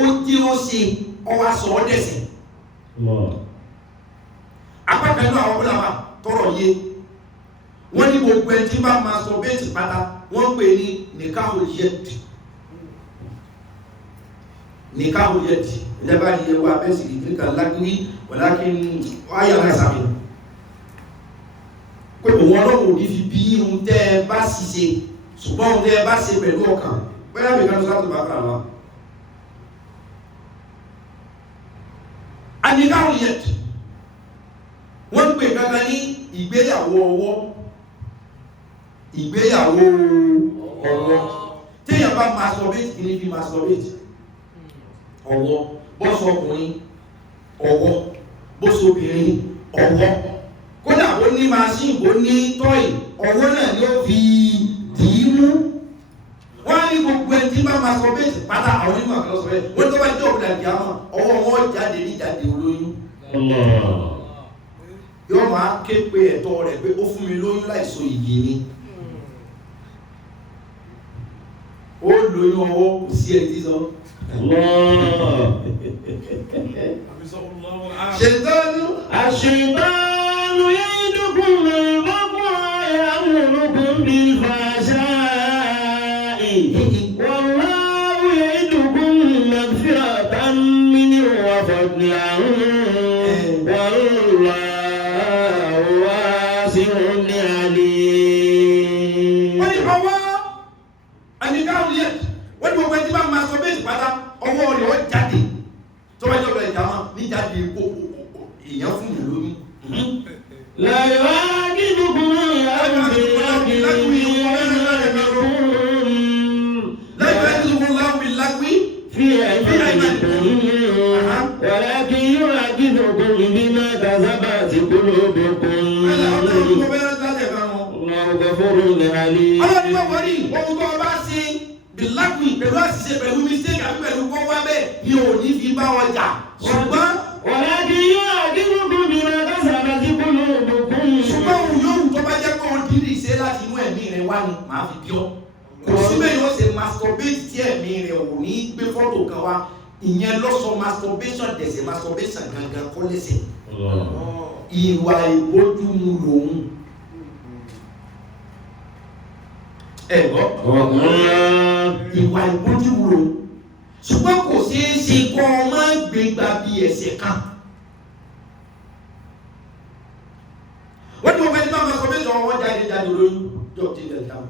ó jí ó ṣe ọwá sọ ọ́ dẹ̀sẹ̀ kan náà àwọn ọlọ́mà tọrọ yé wọ́n ní gbogbo ẹni tí bá masturbate pátá wọ́n pè ní nikahul yad ìjọba ni ẹwà abẹ́sì ìdíkà lágbí walakin wáyà láìsàmì pé òun ọlọ́run ní fi bí ihun tẹ́ bá ṣiṣẹ́ ṣùgbọ́n ohun tẹ́ bá ṣe pẹ̀lú ọkàn bóyá mi kan sọ́tọ̀ bá kàrà wá nikahul yad wọ́n pè kankan ní ìgbéyàwó ọwọ́ téèyàn bá masturbate kì ní fi masturbate ọwọ́ bọ́sọ ọkùnrin ọwọ́ bọ́sọ obìnrin ọwọ́ kódà ó ní machine ó ní tọ́ì ọwọ́ náà ni ó fi dìí mú wọ́n ní gbogbo ẹni tí bá masturbate pátá àwọn onímọ̀ àkọlọ́sọ rẹ̀ wọ́n tó bá jẹ́ òkúta ìdíyàmọ̀ ọwọ́ wọn jáde ní jáde olóyún yóò máa ké pé ẹ̀tọ́ rẹ̀ pé ó fún mi lóyún láìsọ ìyè ni ó lóyún ọwọ́ kò sí ẹni tí sọ ṣètọ́nù àṣìbánu ya'idukum al-faqra ya'murukum bil-fahsha'i wallahu ya'idukum maghfiratan minhu wa fadlan wallahu wasi'un alim. wọ́n ní ọwọ́ ẹnìkan yẹ wọ́n ní gbogbo ẹni tí bá masturbate pátá ọwọ́ rẹ̀ ó jáde tó bá jọba ìjàmọ́ ní jáde epo èèyàn fún mi lómi. La yu'aqibukum Allahu bil-lagwi fi aymanikum walakin yu'aqibukum bima kasabat qulubukum. Allahu ghafurun alim. ọlọ́run ní wọ́n wọ́rí ohun tó bá ṣe bìláàkì pẹ̀lú àṣìṣe pẹ̀lú mistake àbí pẹ̀lú kọ́ wá bẹ́ẹ̀ ni ò ní fi bá wọn jà ṣùgbọ́n walakin yu'aqibukum bima kasabat qulubukum. ṣùgbọ́n òun yóò tó bá jẹ́ pé òun dídì ṣe láti inú ẹ̀mí rẹ̀ wá ni màá fi bí ọ́ kò síbẹ̀ yóò ṣe masturbate tí ẹ̀mí rẹ̀ ò ní gbé fọ́tò kan wá ìyẹn lọ́sọ masturbation dẹ̀sẹ̀ masturbation gangan kọ́ lẹ́sẹ̀ ìwà ìbójúmu lòun ẹ̀gbọ́ ìwà ìbójúmu lòun ṣùgbọ́n kò ṣeé ṣe kọ́ ọ máa gbégbá bí ẹsẹ̀ kan wọ́n ti wọ́n fẹ́ ní máa masturbation wọ́n jáde lóyún jọ́ tí ilẹ̀ dáhùn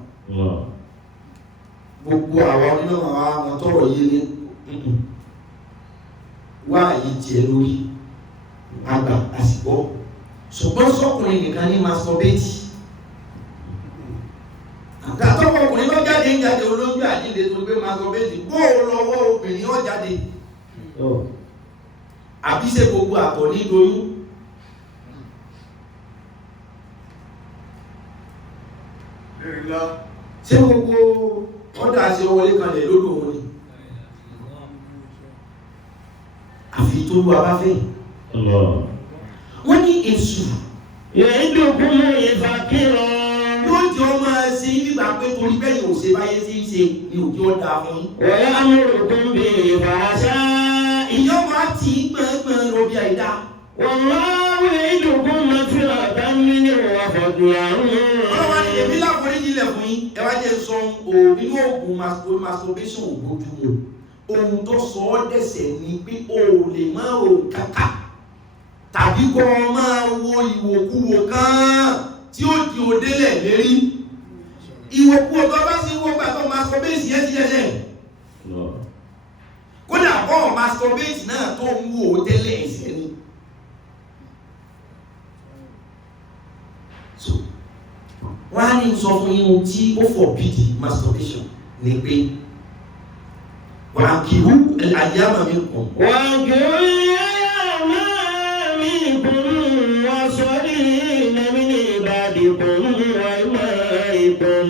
gbogbo àwọn onímọ̀ àwọn tọrọ yìí ní wá yìí tiẹ̀ lórí àgbà àsìkò ṣùgbọ́n sọkùnrin nìkan ní masturbate àtàtọ́wọ́ ọkùnrin lọ jáde olójú àjíǹde tó gbé masturbate bó o lọ́wọ́ obìnrin ó jáde àbí ṣe gbogbo àtọ̀ ní lóyún ṣé gbogbo ọ̀dà àti ọwọlé kanlẹ̀ lódò wọn ni àfi tó lú abáfẹ́ wọ́n ní èṣù ya'idukum al-faqra. yóò jẹ́ ọmọ ẹsẹ̀ nígbà pé torí bẹ́yìn ò ṣe báyé sí ń ṣe ni òjò ọ̀dà fún yín wa ya'murukum bil-fahsha'i ìyọ́mọ̀ àti gbẹ̀ngbẹ̀n lóbi àìdá wallahu ya'idukum maghfiratan minhu wa fadlan. ọlọ́wọ́ ni èmi láforíjì ilẹ̀ fún yín ẹ wá jẹ́ sọ inú oògùn masturbation ògbójúmọ̀ ohun tó sọ ọ́ dẹ̀sẹ̀ ni pé o lè má ro kàkà tàbí kọ́ ọ máa wo ìwòkúwò kan tí ó di òdélẹ̀ lérí ìwòkúwò tó bá sí wọ́n gbà tó masturbate yẹn ti dẹ́sẹ̀ kódà bọ́ masturbate náà tó ń wo òdélẹ̀ ẹ̀sẹ̀ ni wọ́n á ní sọ fún yín tí ó forbid masturbation ní pé wà á kí hù àyàmà mi kàn. wà á kí ó yàmà mi kùn wà sọ́rí nàmí ní ìbàdí kùn wà ìmọ̀ ìkùn.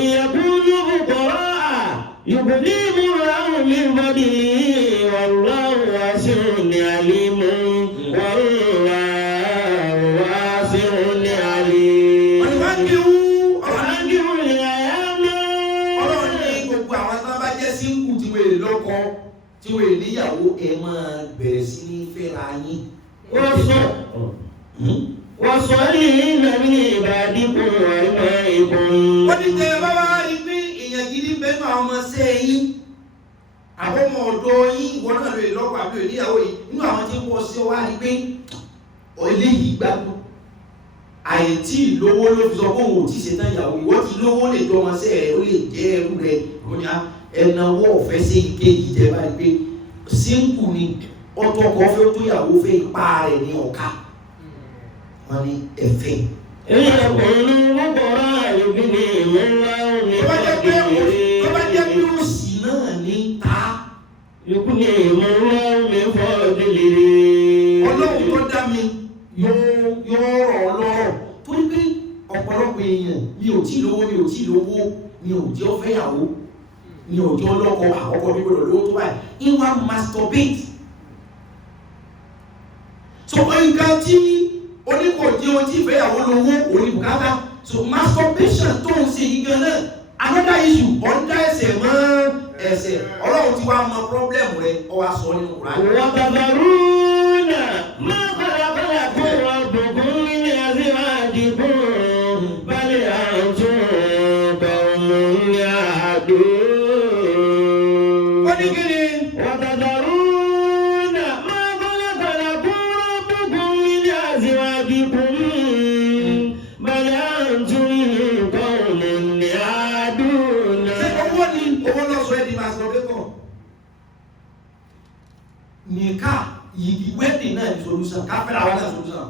ìyàkúndú kọ̀rọ̀ à yùkùdí múra mi bọ́dí wallahu wasi'un alimun wallahu wasi'un alim. tí wọ́n níyàwó ẹ máa bẹ̀rẹ̀ sí ní fẹ́ra yín. ó sọ وصالحين من عبادكم وإمائكم. wọ́n ní tẹ́ ẹ bá wá rí pé èèyàn gidi bẹ́ẹ̀ máa ọmọ sẹ́yìn àbọ̀mọ ọ̀dọ́ yín ìwọ náà lè lọ́kọ̀ àbí oníyàwó yìí nínú àwọn tí ń bọ̀ sí ọ wá rí pé eléyìí gbádùn àìtí ìlówó ló fi sọ pé òun ò tí ì ṣetán ìyàwó ìwọ ti lówó lè jọ ọmọ sẹ́ ẹ̀ ó lè jẹ́ ẹrú rẹ̀ lóní ẹnáwó ọ̀fẹ́ sí ìkéjì jẹ́ báyìí pé sínkù ni ọtọ́ ọkọ̀ fẹ́ tó ìyàwó fẹ́ ipá rẹ̀ ní ọ̀ka wọn ní ẹ̀fẹ́. èyí ọkùnrin mọ́kànlá ìbílẹ̀ ìmọ̀lá omi pé òsì náà ní ta. ìkúlẹ̀ ìmọ̀lá omi fọ́ọ̀dìlì. ọlọ́run tó dá mi yóò rọ̀ ọ́ lọ́rọ̀ torí pé ọ̀pọ̀lọpọ̀ èèyàn mi ò tí lówó mi ò jẹ́ ọ̀fẹ́yàwó mi ò jẹ́ ọlọ́kọ àkọ́kọ́ mi gbọ́dọ̀ lówó tó báyìí ìwà masturbate. so nǹkan tí oníkòjì ohun tí ìfẹ́yàwó lówó oníbùkátà so masturbation tó ń ṣe yìí gan náà another issue ọ̀dá ẹsẹ̀ mọ́ ẹsẹ̀ ọlọ́run ti wá mọ problem rẹ̀ ọ wá sọ nínú Kùránì. wàtàbàrúnà máa kọ́lákọ́lá kó wọ́n dùnkún ní azíwájìkún balẹ̀ àtún bọ̀ọ̀mù ní àdó. ó ní kí ni. wàtàbàrúnà máa kọ́lákọ́lá kó wọ́n dùnkún ní azíwájìkún balẹ̀ àtún bọ̀ọ̀mù ní àdó. ṣé owó ni owó lọ sọ ẹ́ di masturbator? nìka yìí wedding náà ní solution káfíńtà wà náà solution.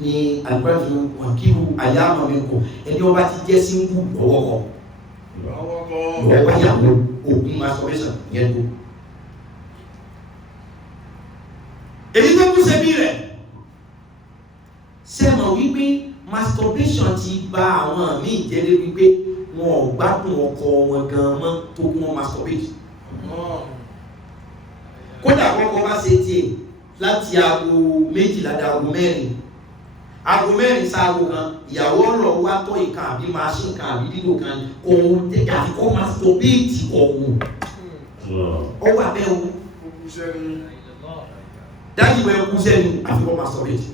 ní àgbàdo wàkíwù àyàmọ̀mẹ́kọ̀ ẹni ọba ti jẹ́ síngù lọ́wọ́kọ̀ lọ́wọ́yàwó ògùn masturbation yẹn tó. èyí tó kú sẹ́bí rẹ̀ sẹ́mọ̀ wípé masturbation ti bà àwọn míì jẹ́ dé wípé wọn ò gbádùn ọkọ wọn gan mọ́ tó kún wọn masturbate. kódà kọ́kọ́ bá ṣe tiẹ̀ láti aago 12 dá aago 4 aago 4 sáago kan ìyàwó ọ̀rọ̀ wá tọ́ ìkan àbí machine kan àbí dídò kan òun tẹ́jà àti kọ́ masturbate ọ̀hún ọwọ́ abẹ́ òun dájú ìwé ẹkú sẹ́ni àfi kọ́ masturbate.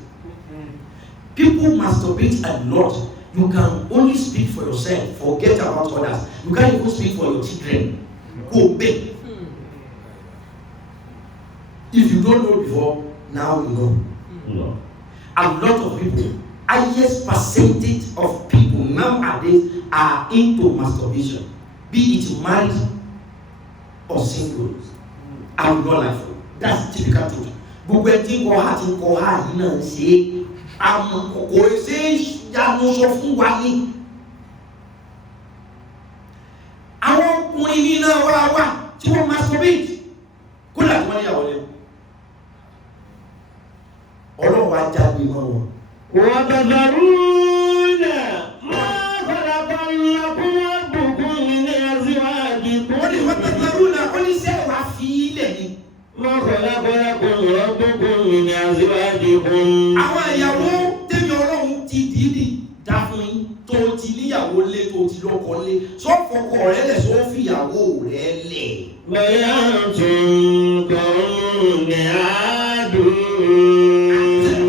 People masturbate a lot. You can only speak for yourself. Forget about others. You can't even speak for your children. Go back. If you don't know before, now you know. No. A lot of people, highest percentage of people nowadays are into masturbation. Be it married or single. I will not lie for you. That's typical truth. Gbogbo ẹ tí ń kọ́ ha yìí náà ṣe é. Àmọ́ kò ṣe é yanu sọ fún wa ní. Àwọn ọkùnrin ní náà wá tí wọ́n masturbate kódà tí wọ́n ní ìyàwó lẹ́nu. Ọlọ́wọ́ ajáde mọ́ wọn. wàtàbàrúnà máa kọ́lákọ́lá kó wọ́n dùnkún ní azíwájìkún. Ó ní wàtàbàrúnà ó ní sẹ́ wàá fi ilẹ̀ ni. máa kọ́lákọ́lá kó wọ́n dùnkún ní azíwájìkún. Àwọn ìyàwó tẹ́mi Ọlọ́run ti dìídì dá fún yín tó ti níyàwó lé tó ti lọ́kọ lé sọ́fọkọ rẹ̀ lẹ̀ sọ́ fìyàwó rẹ̀ lẹ̀. bẹ́ẹ̀ tún kọ́ ní àdó.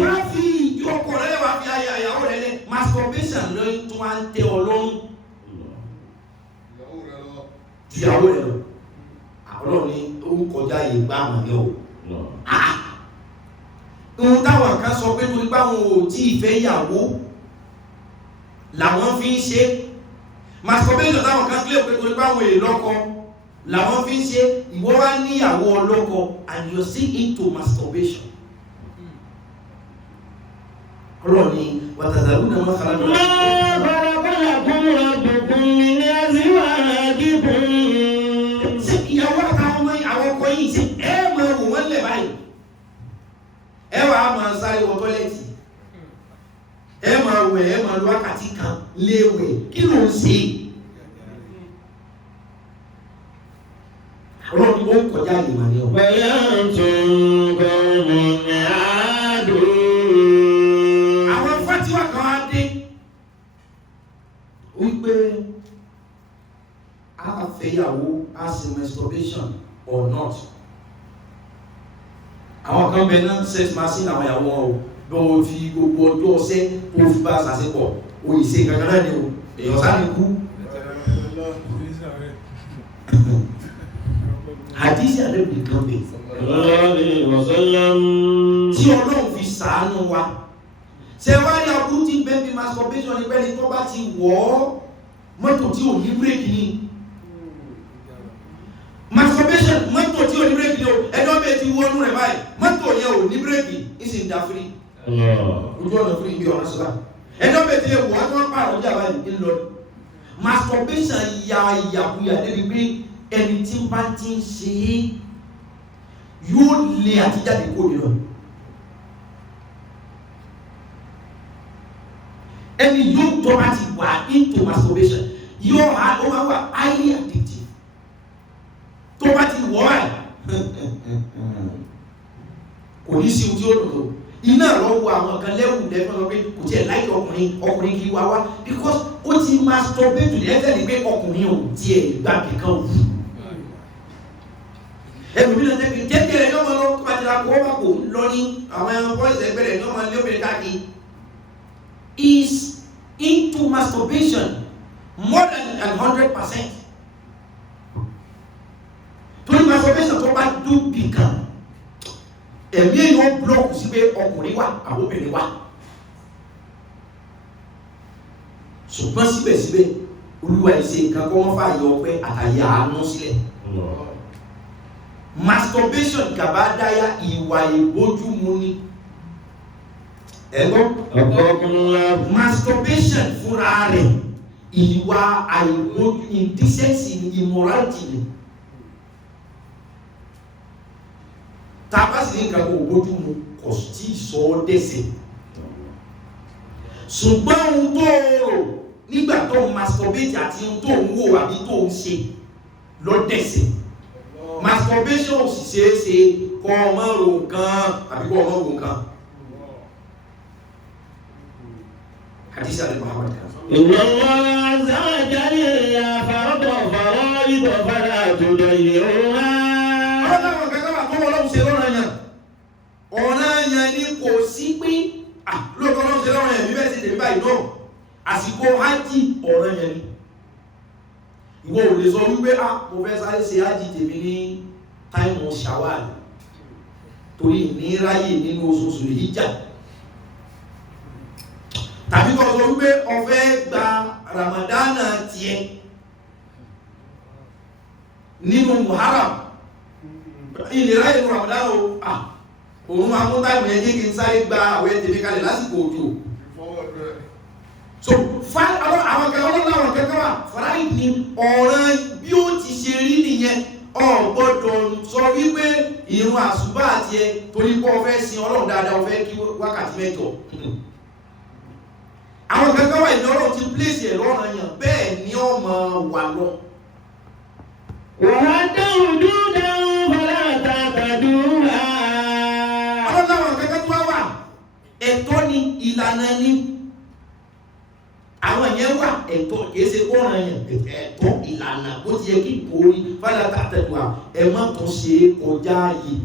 Wá fi ìjọ ọkọ rẹ̀ wá fi ayé ìyàwó rẹ̀ lẹ̀ masturbation ló tún wá ń tẹ Ọlọ́run. Ìyàwó rẹ̀ lọ. Ọlọ́run ní ó ń kọjá yìí gbá àmọ́ ní o. Ohun táwọn kan sọ pé torí báwọn ò tí ì fẹ́ yàwó làwọn fi ń ṣe masturbation táwọn kan kílẹ̀ pé torí báwọn èèyàn lọ́kọ làwọn fi ń ṣe ìwọ wá níyàwó ọlọ́kọ and you still into masturbation. Ọlọ́run ni wàtàdàrú náà wọ́n kàrà lọ́wọ́. máa kọ́lákọ́lá kó wọ́n dùnkún ní azíwájìkún. Ṣé ìyàwó àtàwọn àwọn ọkọ yìí ṣe ẹ máa wò wọ́n lẹ̀ báyìí? Ẹ wà á máa sáré wọ tọ́lẹ́tì. Ẹ máa wẹ̀ ẹ máa lo wákàtí kan léwẹ̀ kí ló ń ṣe? Ọlọ́run ó ń kọjá ìmọ̀ ní ọ̀pọ̀. bẹ́ẹ̀ tún kọ́ ní àdó. Àwọn fátíwá kan á dé wípé a fẹ́yàwó as a masturbation or not. àwọn kan bẹ náà sex machine àwọn ìyàwó wọn o bí wọ́n fi gbogbo ọjọ́ ọ̀sẹ̀ tó fi bá àṣàṣepọ̀ òyìnṣe kankan náà ni o èèyàn sáré kú. Hadisi Ànábì kan bẹ tí Ọlọ́run fi ṣàánú wa ṣe wá ní ọdún tí bẹ́ẹ̀ bí masturbation ní pẹ́ni tó bá ti wọ̀ ọ́ mọ́tò tí ò ní bírèkì ni masturbation mọ́tò tí ò ní bírèkì ni o ẹjọ́ bẹ́ẹ̀ ti wọ́nú rẹ̀ báyìí mọ́tò yẹn ò ní bírèkì ìsìn dá firi ojú ọ̀nà firi bí ọ̀nà sọ́dá ẹjọ́ bẹ́ẹ̀ ti lè wọ́ tó ń pààrọ̀ ọjà báyìí ń lọ masturbation ya ìyàkuyà débi pé ẹni tí bá ti ń ṣe é yóò lé àtijáde kó nínú ẹni yóò tọ́ bá ti wà into masturbation yóò ha ó máa wà highly addictive tó bá ti wọ́ ẹ̀ kò ní sí ojú òdòdó iná lọ́wọ́ àwọn kan lẹ́wù lẹ́fọ́n lọ pé kò tiẹ̀ láì ọkùnrin kí wá wá because ó ti masturbate lẹ́sẹ̀ ní pé ọkùnrin ò tiẹ̀ gbà kíkan wù ẹ̀bùn mi náà jẹ́kẹ̀rẹ̀ ní ọmọ lọ́wọ́ tó bá ti ra kó wá kò lọ ní àwọn ẹran bọ́ọ̀sì ẹgbẹ̀rẹ̀ ní ọmọ ilé obìnrin káàkiri is into masturbation more than 100%. Torí masturbation tó bá dúbì kan ẹ̀mí èèyàn blọ́ọ̀kù sí pé ọkùnrin wà àbóbìnrin wà ṣùgbọ́n síbẹ̀síbẹ̀ Olúwa ìṣe nǹkan kọ́ wọ́n fààyè ọpẹ́ àtàyè àánú sílẹ̀. Masturbation gàbádáyà ìwà ìbójúmu ni ẹ̀gbọ́n masturbation fúnra rẹ̀ ìwà àìbójú indecency ni immorality ni tàbásí ní nǹkan kò bójúmu kò tí sọ ọ́ dẹ́ṣẹ̀ ṣùgbọ́n ohun tó rò nígbà tó masturbate àti ohun tó ń wò àbí tó ń ṣe ló dẹ́ṣẹ̀. Masturbation ò sì ṣeéṣe kọ́ ọmọ rò nǹkan àbí kọ́ ọmọ rò nǹkan. Hadith Ali Muhammad kan. Inna Allah azza wa jalla farada fara'id fala tudayyi'uha. Ọlọ́run kankan wà tó Ọlọ́run ṣe lọ́ranyàn. Ọ̀ranyàn ni kò sí pé lóòótọ́ Ọlọ́run ṣe lọ́ranyàn bí bẹ́ẹ̀ ṣe tèmi báyìí náà. Àsìkò hajj ọ̀ranyàn ni. Ìwọ ò lè sọ wípé mo fẹ́ sáré ṣe ájì tèmi ní táìmù Shawwal torí ní ráyè nínú oṣooṣù Hijja tàbí kọ́ sọ wípé o fẹ́ gba Ramadana tiẹ̀ nínú Muharram ilé ráyè nínú Ramadana òun máa mú táìmù yẹn kí n sáré gba àwẹ̀ tèmi kalẹ̀ lásìkò òjò so àwọn kẹ́kẹ́ wà fàráì ní ọ̀ràn bí ó ti ṣe rí nìyẹn o gbọ́dọ̀ sọ wípé ìrun àsùbá àti ẹ torí pé o fẹ́ sin Ọlọ́run dáadáa o fẹ́ kí wákàtí mẹ́jọ àwọn kẹ́kẹ́ wà ní Ọlọ́run ti pléṣì ẹ̀ lọ́ràn yàn bẹ́ẹ̀ ni ọmọ wà lọ. Wà dáhùn dúdáhùn fọlá àtàkàdúrà. Ọlọ́run láwọn kẹ́kẹ́ tó wà ẹ̀tọ́ ni ìlànà ni àwọn yẹn wà ẹ̀tọ́ kìí ṣe kọ́ran yẹn ẹ̀tọ́ ìlànà bó ti yẹ kí ìkórè fàlà tàtẹ̀tù ẹ̀ má tún ṣe kọjá yìí.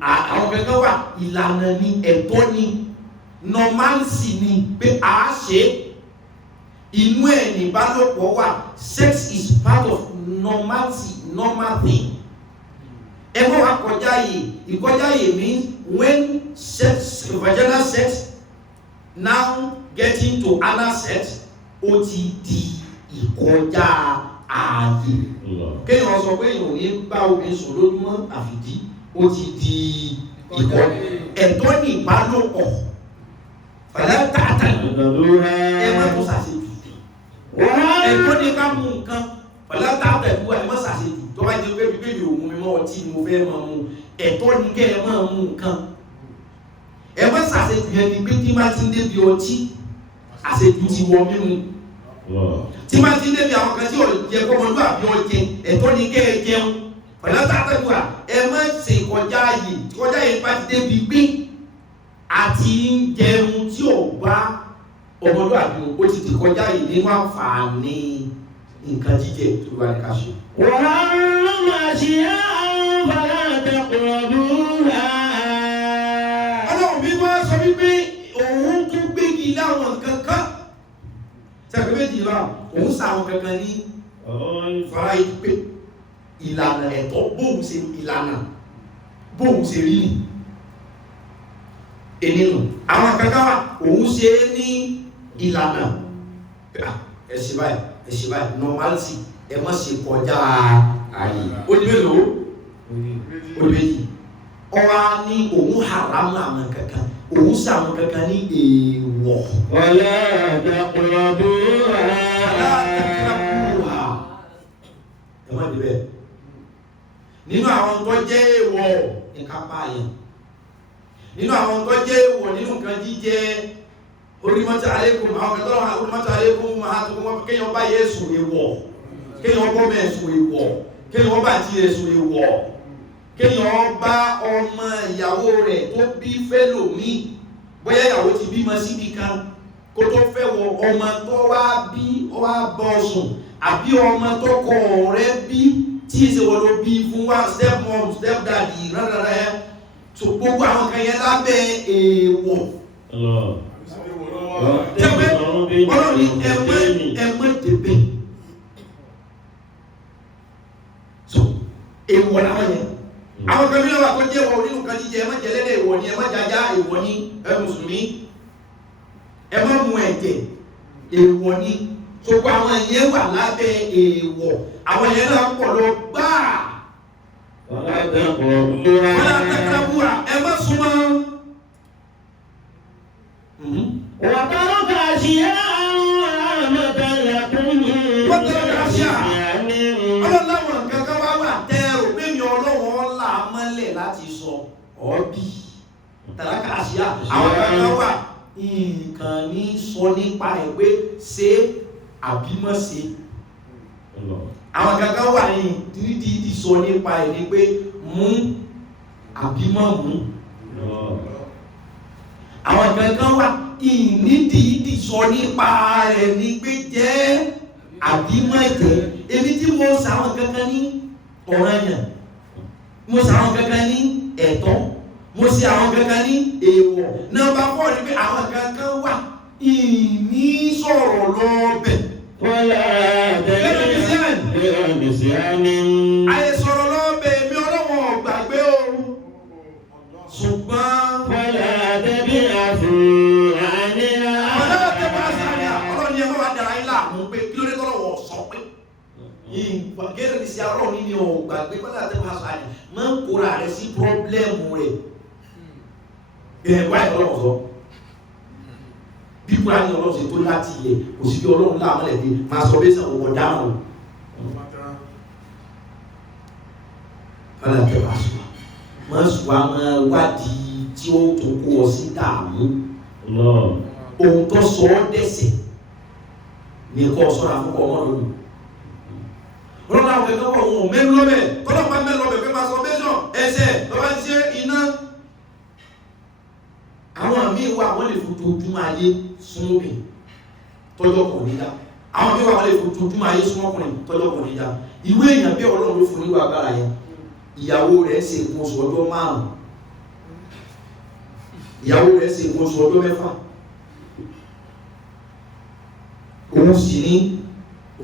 Àwọn kẹ́kẹ́ wà ìlànà ni ẹ̀tọ́ ni normalcy ni pé a ṣe inú ẹ̀ ní ìbálòpọ̀ wà sex is part of normalcy normal thing. Ẹ mọ́ wa kọjá yìí ìkọjá yìí means when sex vaginal sex now getting to anal sex ó ti di ìkọjá ààyè kéèyàn sọ pé èèyàn ní bá obìnrin sùn lójúmọ́ àfìdí ó ti di ìkọjá ẹ̀tọ́ ní ìbálòpọ̀ fàlẹ́ tààtà ẹ má tó ṣàṣejù ẹ̀tọ́ ní ká mú nǹkan fàlẹ́ tààtà ìlú ẹ má ṣàṣejù tó bá jẹ́ pé bíbélì òun mi mọ́ ọtí mo fẹ́ máa mú ẹ̀tọ́ ní kẹ́ ẹ máa mú nǹkan ẹ má ṣàṣejù yẹn ni pé tí má ti ń débi ọtí àṣejù ti wọ mímu tí má ti ń débi àwọn kan tí ò jẹ kọ́mọdún àbí ọjẹ ẹ̀tọ́ ní kẹ́ ẹ jẹun pẹ̀lú àtàtàkùn ẹ má ṣe kọjá yìí bá ti débi pé àti ń jẹun tí ò bá ọmọdún àbí ó ti kọjá yìí nínú àǹfààní nǹkan jíjẹ tó bá ní ká ṣe. wàhálà máa ṣe àwọn fàlà àtẹkùrọ̀dún. ilé àwọn kankan sẹ́kẹ̀ méjì bá òun sa àwọn kankan ní fara ìpè ìlànà ẹ̀tọ́ bóun ṣe ìlànà bóun ṣe rí ni ènìyàn àwọn kankan wà òun ṣe ní ìlànà ẹ̀ṣẹ̀ báyìí normality ẹ má ṣe kọjá ààyè ó ní mélòó ó ní méjì ọwá ní òun haramu àwọn kankan òun sí àwọn kankan ní èèwọ̀ wala taqrabuha ẹ má débẹ̀ nínú àwọn tó jẹ́ èèwọ̀ ìkápá yẹn nínú àwọn tó jẹ́ èèwọ̀ nínú nǹkan jíjẹ orímọ́tí alékùn àwọn kẹtọ́rọ orímọ́tí alékùn máa tó wọ́n kéyàn bá Yésù èèwọ̀ kéyàn bọ́ mẹ́sù èèwọ̀ kéyàn bá tí Yésù èèwọ̀ kéyàn bá ọmọ ìyàwó rẹ̀ tó bí fẹ́lòmí bóyá ìyàwó ti bímọ síbi kan kó tó fẹ́ wọ ọmọ tó wá bí ó wá bọ́ sùn àbí ọmọ tó kọ rẹ̀ bí tí ìṣèwọ̀ ló bí fún wa step mom step daddy rárá ẹ̀ tó gbogbo àwọn kan yẹn lábẹ́ èèwọ̀ tẹ́gbẹ́ ọlọ́ni ẹ̀mọ́ tẹ́gbẹ́ so èèwọ̀ láwọn yẹn àwọn kan mílọ́wà tó jẹ́ wọ nínú kan jíjẹ ẹmọ́ jẹ́lẹ́dẹ̀ èèwọ̀ ni ẹmọ́ jajá èèwọ̀ ni mùsùlùmí ẹmọ́ mú ẹ̀jẹ̀ èèwọ̀ ni so gbogbo àwọn yẹn wà lábẹ́ èèwọ̀ àwọn yẹn náà pọ̀ lọ gbáà wọ́n látẹ́kẹ́rẹ́búra ẹmọ́ súnmọ́ وترك أشياء رحمة لكم ọlọ́láwọn kankan wá wà tẹ́rù pé mi ọlọ́wọ́ là mọ́lẹ̀ láti sọ ọ́bí tàlákà àṣíyà àwọn kankan wà nǹkan ní sọ nípa ẹ̀ pé ṣe àbímọ́ ṣe àwọn kankan wà ní dídí sọ nípa ẹ̀ ní pé mú àbímọ́ mú àwọn kankan wà ìnídìídì sọ nípa rẹ̀ ní pé jẹ́ àbímọ́ ẹ̀jẹ̀ èmi tí mo sàwọn kankan ní ọ̀ranyàn mo sàwọn kankan ní ẹ̀tọ́ mo sì àwọn kankan ní èèwọ̀ nọ́mbà 4 ní pé àwọn kankan wà ìní sọ̀rọ̀ lọ́bẹ̀ ayé sọ̀rọ̀ lọ́bẹ̀ mi ọlọ́wọ̀n ọ̀gbàgbé o ṣùgbọ́n ọlọ́wọ́ tẹ́ bá sáré ọlọ́ni ẹgbẹ́ wa dára ilá mú pé kí ló dé tọ́lọ́wọ́ sọ pé gẹ́rẹ́ ní sí arọ́ ní ní ọ̀gbàgbé pẹ́lá tẹ́ bá sáré máa ń kóra rẹ̀ sí pọ́blẹ́mù rẹ̀ ẹ̀wà ìtọ́lọ́wọ́ sọ bí kúrò ní ọlọ́run ṣe tó láti yẹ kò sí bí ọlọ́run láàmọ́lẹ̀ dé masturbation ọwọ́ dáhùn pẹ́lá tẹ́ bá sọ máa sọ àwọn wádìí tí ó tó kó ọ sí dààmú ohun tó sọ ọ́ dẹ̀sẹ̀ ní kọ́ sọ́ra fún ọmọ lónìí ọlọ́run àwọn ẹ̀kọ́ wọn mẹ́rin lọ́bẹ̀ kọ́lọ́pàá mẹ́rin lọ́bẹ̀ pé masturbation ẹsẹ̀ lọ́wọ́ ti ṣe iná àwọn míì wà wọ́n lè fojú ojúmọ́ ayé súnmọ́bìn tọ́jọ́ kò nídá àwọn míì wà wọ́n lè fojú ojúmọ́ ayé súnmọ́kùnrin tọ́jọ́ kò nídá ìwé èèyàn bí ọlọ́run ló fún nílò agbára yẹn ìyàwó rẹ̀ ṣe nǹkan oṣù ọjọ́ 5 ìyàwó rẹ̀ ṣe nǹkan oṣù ọjọ́ 6 òun sì ní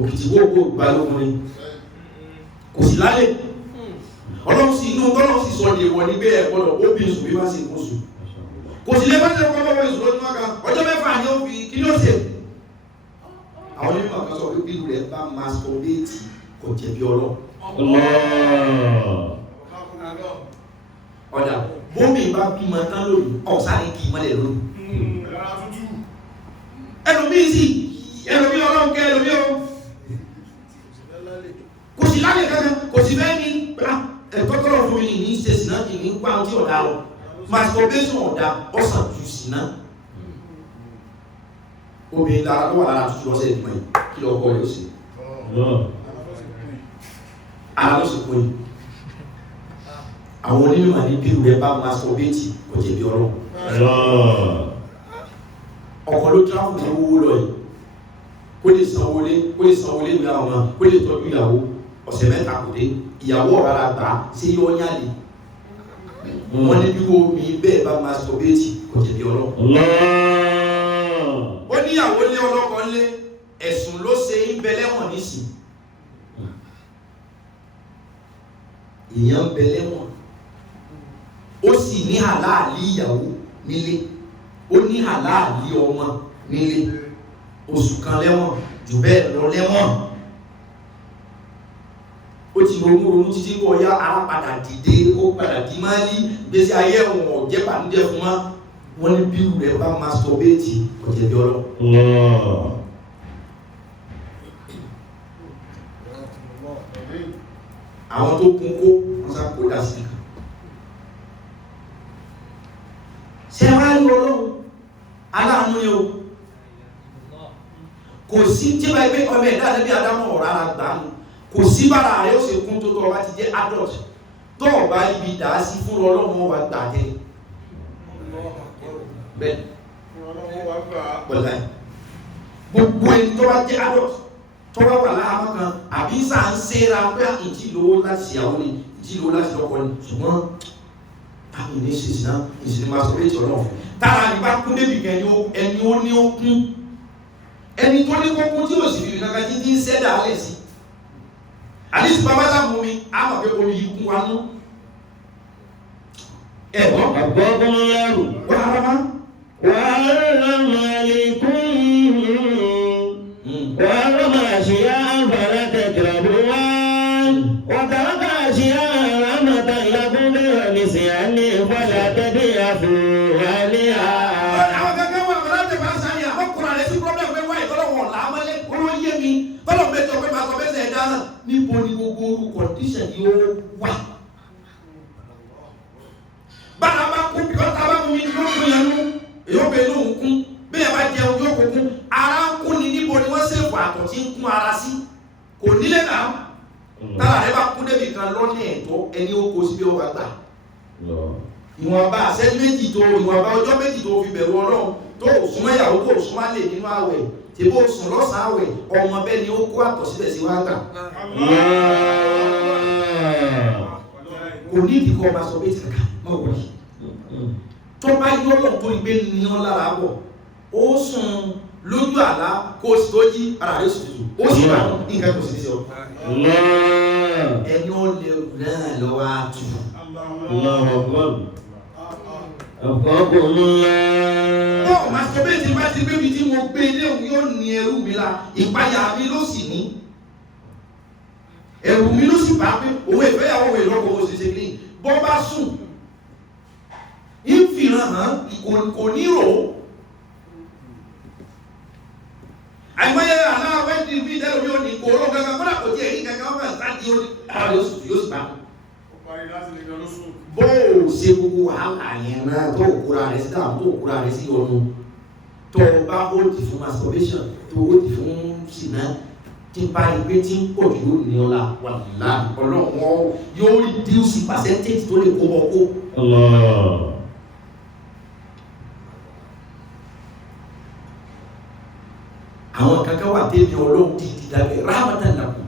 òkìtìgbògbò balógun ni kò sí lálẹ́ ọlọ́run sí inú tọ́lọ́run sì sọ ní ìwọ̀ nígbé ẹ̀gbọ́dọ̀ ó bí ìsù bí bá sí ìkóṣù kò sí lé bá jẹ́ ọkọ̀ bọ́bọ̀ ìsù lọ́dún mọ́ka ọjọ́ 6 ni ó fi kí ní ó ṣe àwọn onímọ̀ kan sọ pé bí rẹ̀ bá masturbate kò jẹ̀bi ọlọ́ ọ̀dà bómi bá bímọ tán lónìí ọ̀sáré kì í mọ́lẹ̀ lónìí ẹlòmí sí ẹlòmí ọlọ́nkẹ́ ẹlòmí o kò sí lálẹ́ kankan kò sí bẹ́ẹ̀ ni ẹ̀tọ́tọ́rọ̀ fún mi ní ṣe sínà kì ní gbá tí ọ̀dá lọ masturbation ọ̀dá ọ̀sàn jù sínà obìnrin lára ló wà lára tuntun lọ́sẹ̀ ìdìmọ̀ yìí kí lọ́kọ́ yóò sí ara ló sì pé àwọn onímọ̀ ní bí rẹ̀ bá masturbate kò jẹ̀bi ọlọ́run ọkọ̀ ló tráfù ní owó lọ yìí kó lè sanwólé ní àwọn kó lè tọ́jú ìyàwó ọ̀sẹ̀ 3 kò dé ìyàwó ọ̀rọ̀ àgbà sí yóò yálè wọ́n ní bí omi bẹ́ẹ̀ bá masturbate kò jẹ̀bi ọlọ́run níyàwó lé ọlọ́kọ lé ẹ̀sùn ló ṣe ń bẹ lẹ́wọ̀n nísìn èèyàn ń bẹ lẹ́wọ̀n ó sì ní àláàlí ìyàwó nílé ó ní àláàlí ọmọ nílé oṣù kan lẹ́wọ̀n jù bẹ́ẹ̀ lọ lẹ́wọ̀n ó ti ronú títí kọ́ ya ara padà dìde ó padà di máa ní gbèsè ayé ẹ̀wọ̀n ọ̀jẹ́ pàdé fún wa wọ́n ní bí rẹ̀ bá masturbate ọ̀jẹ̀ bí ọlọ́ àwọn tó kún kó wọ́n sá kó dá sí kan ṣe wá ní ọlọ́run aláàánú ni o kò sí tí bá gbé ọmọ ẹ̀dá níbi adámọ̀ ọ̀rá ara gbà ní kò sí bára rẹ̀ ó sì kún tó tọ́ ọba ti jẹ́ adult tó ọba ibi dà sí fún ọlọ́run wa gbà jẹ́ bẹ́ẹ̀ gbogbo ẹni tó bá jẹ́ adult tó bá wà láàmú kan àbí sáà ń ṣera pé ìdí lówó láti ṣìyàwó ni ìdí lówó láti lọ́kọ ni ṣùgbọ́n táwọn ìní ṣe sí náà ìsinmi máa sọ pé ìtọ̀ náà tára ní bá kún débì kan ẹni ó ní ó kún ẹni tó ní kó kún tí ó sì fi kankan títí ń ṣẹ́dá alẹ́ sí àdísì bàbá láàmú mi á mọ̀ pé omi yìí kún wa nú ẹ̀gbọ́n àgbọ́gbọ́n lẹ́rù wàhálà wàhálà màlìkún wàhálà màṣíyá fàlà tẹ̀kìràbù wá wàtàràkà àṣíyá àmàtà ìlàkúnlé àmìsì àní fàlà tẹ̀dí àfò àníyà. àwọn gẹ́gẹ́ wọn àwọn láti máa sáyà ọkùnrin rẹ̀ sí problem pé wáyé tọ́lọ́wọ̀n làámọ́lé olóyè yé mi tọ́lọ̀ mẹ́tọ́ pé máa sọ bẹ́sẹ̀ ẹ̀dá náà níbo ni gbogbo orú condition yóò wà. bára bá kú bí wọ́n tábà mú mi ló kún yẹn nú èyí ó bẹ lóhùn kún bẹ́ẹ̀ bá jẹun yóò kó kún ara ń kún ni níbo ni wọ́n ṣèfò àtọ̀ tí ń kún ara sí kò nílé náà tára rẹ̀ bá kú débi kan lọ́nà ẹ̀tọ́ ẹni ó kó síbi ó wà gbà. ìwọ̀nba àṣẹ méjì tó ìwọ̀nba ọjọ́ méjì tó fi bẹ̀rù Ọlọ́run tó súnmọ́ ìyàwó tó súnmọ́ lè nínú àwẹ̀ tí bó sùn lọ́sàn àwẹ̀ ọmọ bẹ́ẹ̀ ni ó kó àtọ̀ síbẹ̀ sí wá gbà. kò ní ìdíkọ̀ ọba sọ bẹ́ẹ̀ tẹ̀ka mọ̀ wọ̀nyí tó bá yọ lọ tó ìgbé ní ọ lára bọ̀ ó sùn lójú àlá kó o sì tó jí ara rẹ̀ sì tutù ó sì bá nǹkan kò sì ní sọ. ẹni ó lè náà lọ́wọ́ àtù. Bọ́ọ̀ masturbate bá ti gbébi tí mo gbé ilé òun yóò ní ẹrù mi la ìpayà mi ló sì ní ẹrù mi ló sì bá pé òun ìfẹ́yàwó òun ìlọ́gbọ̀n ó sì ṣe kí bọ́ bá sùn ìfìràn hàn kò ní rò ó àìmọye aláwẹ̀ ní bí ìdẹ́rù yóò ní kò rò gangan kọ́nà kò tí èyí gangan wọ́n bá sáàdì àwọn yóò sì bá bó o ṣe gbogbo wàhálà yẹn náà tó kúra rẹ̀ sí dáàmú tó kúra rẹ̀ sí ọ̀nù tó bá ó ti fún masturbation tó ó ti fún ṣìnà tí bá ìgbé tí ń pọ̀ jù ní ọlá wà láàrín ọlọ́wọ́ yóò reduce percentage tó lè kó bọ́ kó. àwọn kankan wà tẹ́lẹ̀ ọlọ́run ti dàgbẹ́ rahmatan lakum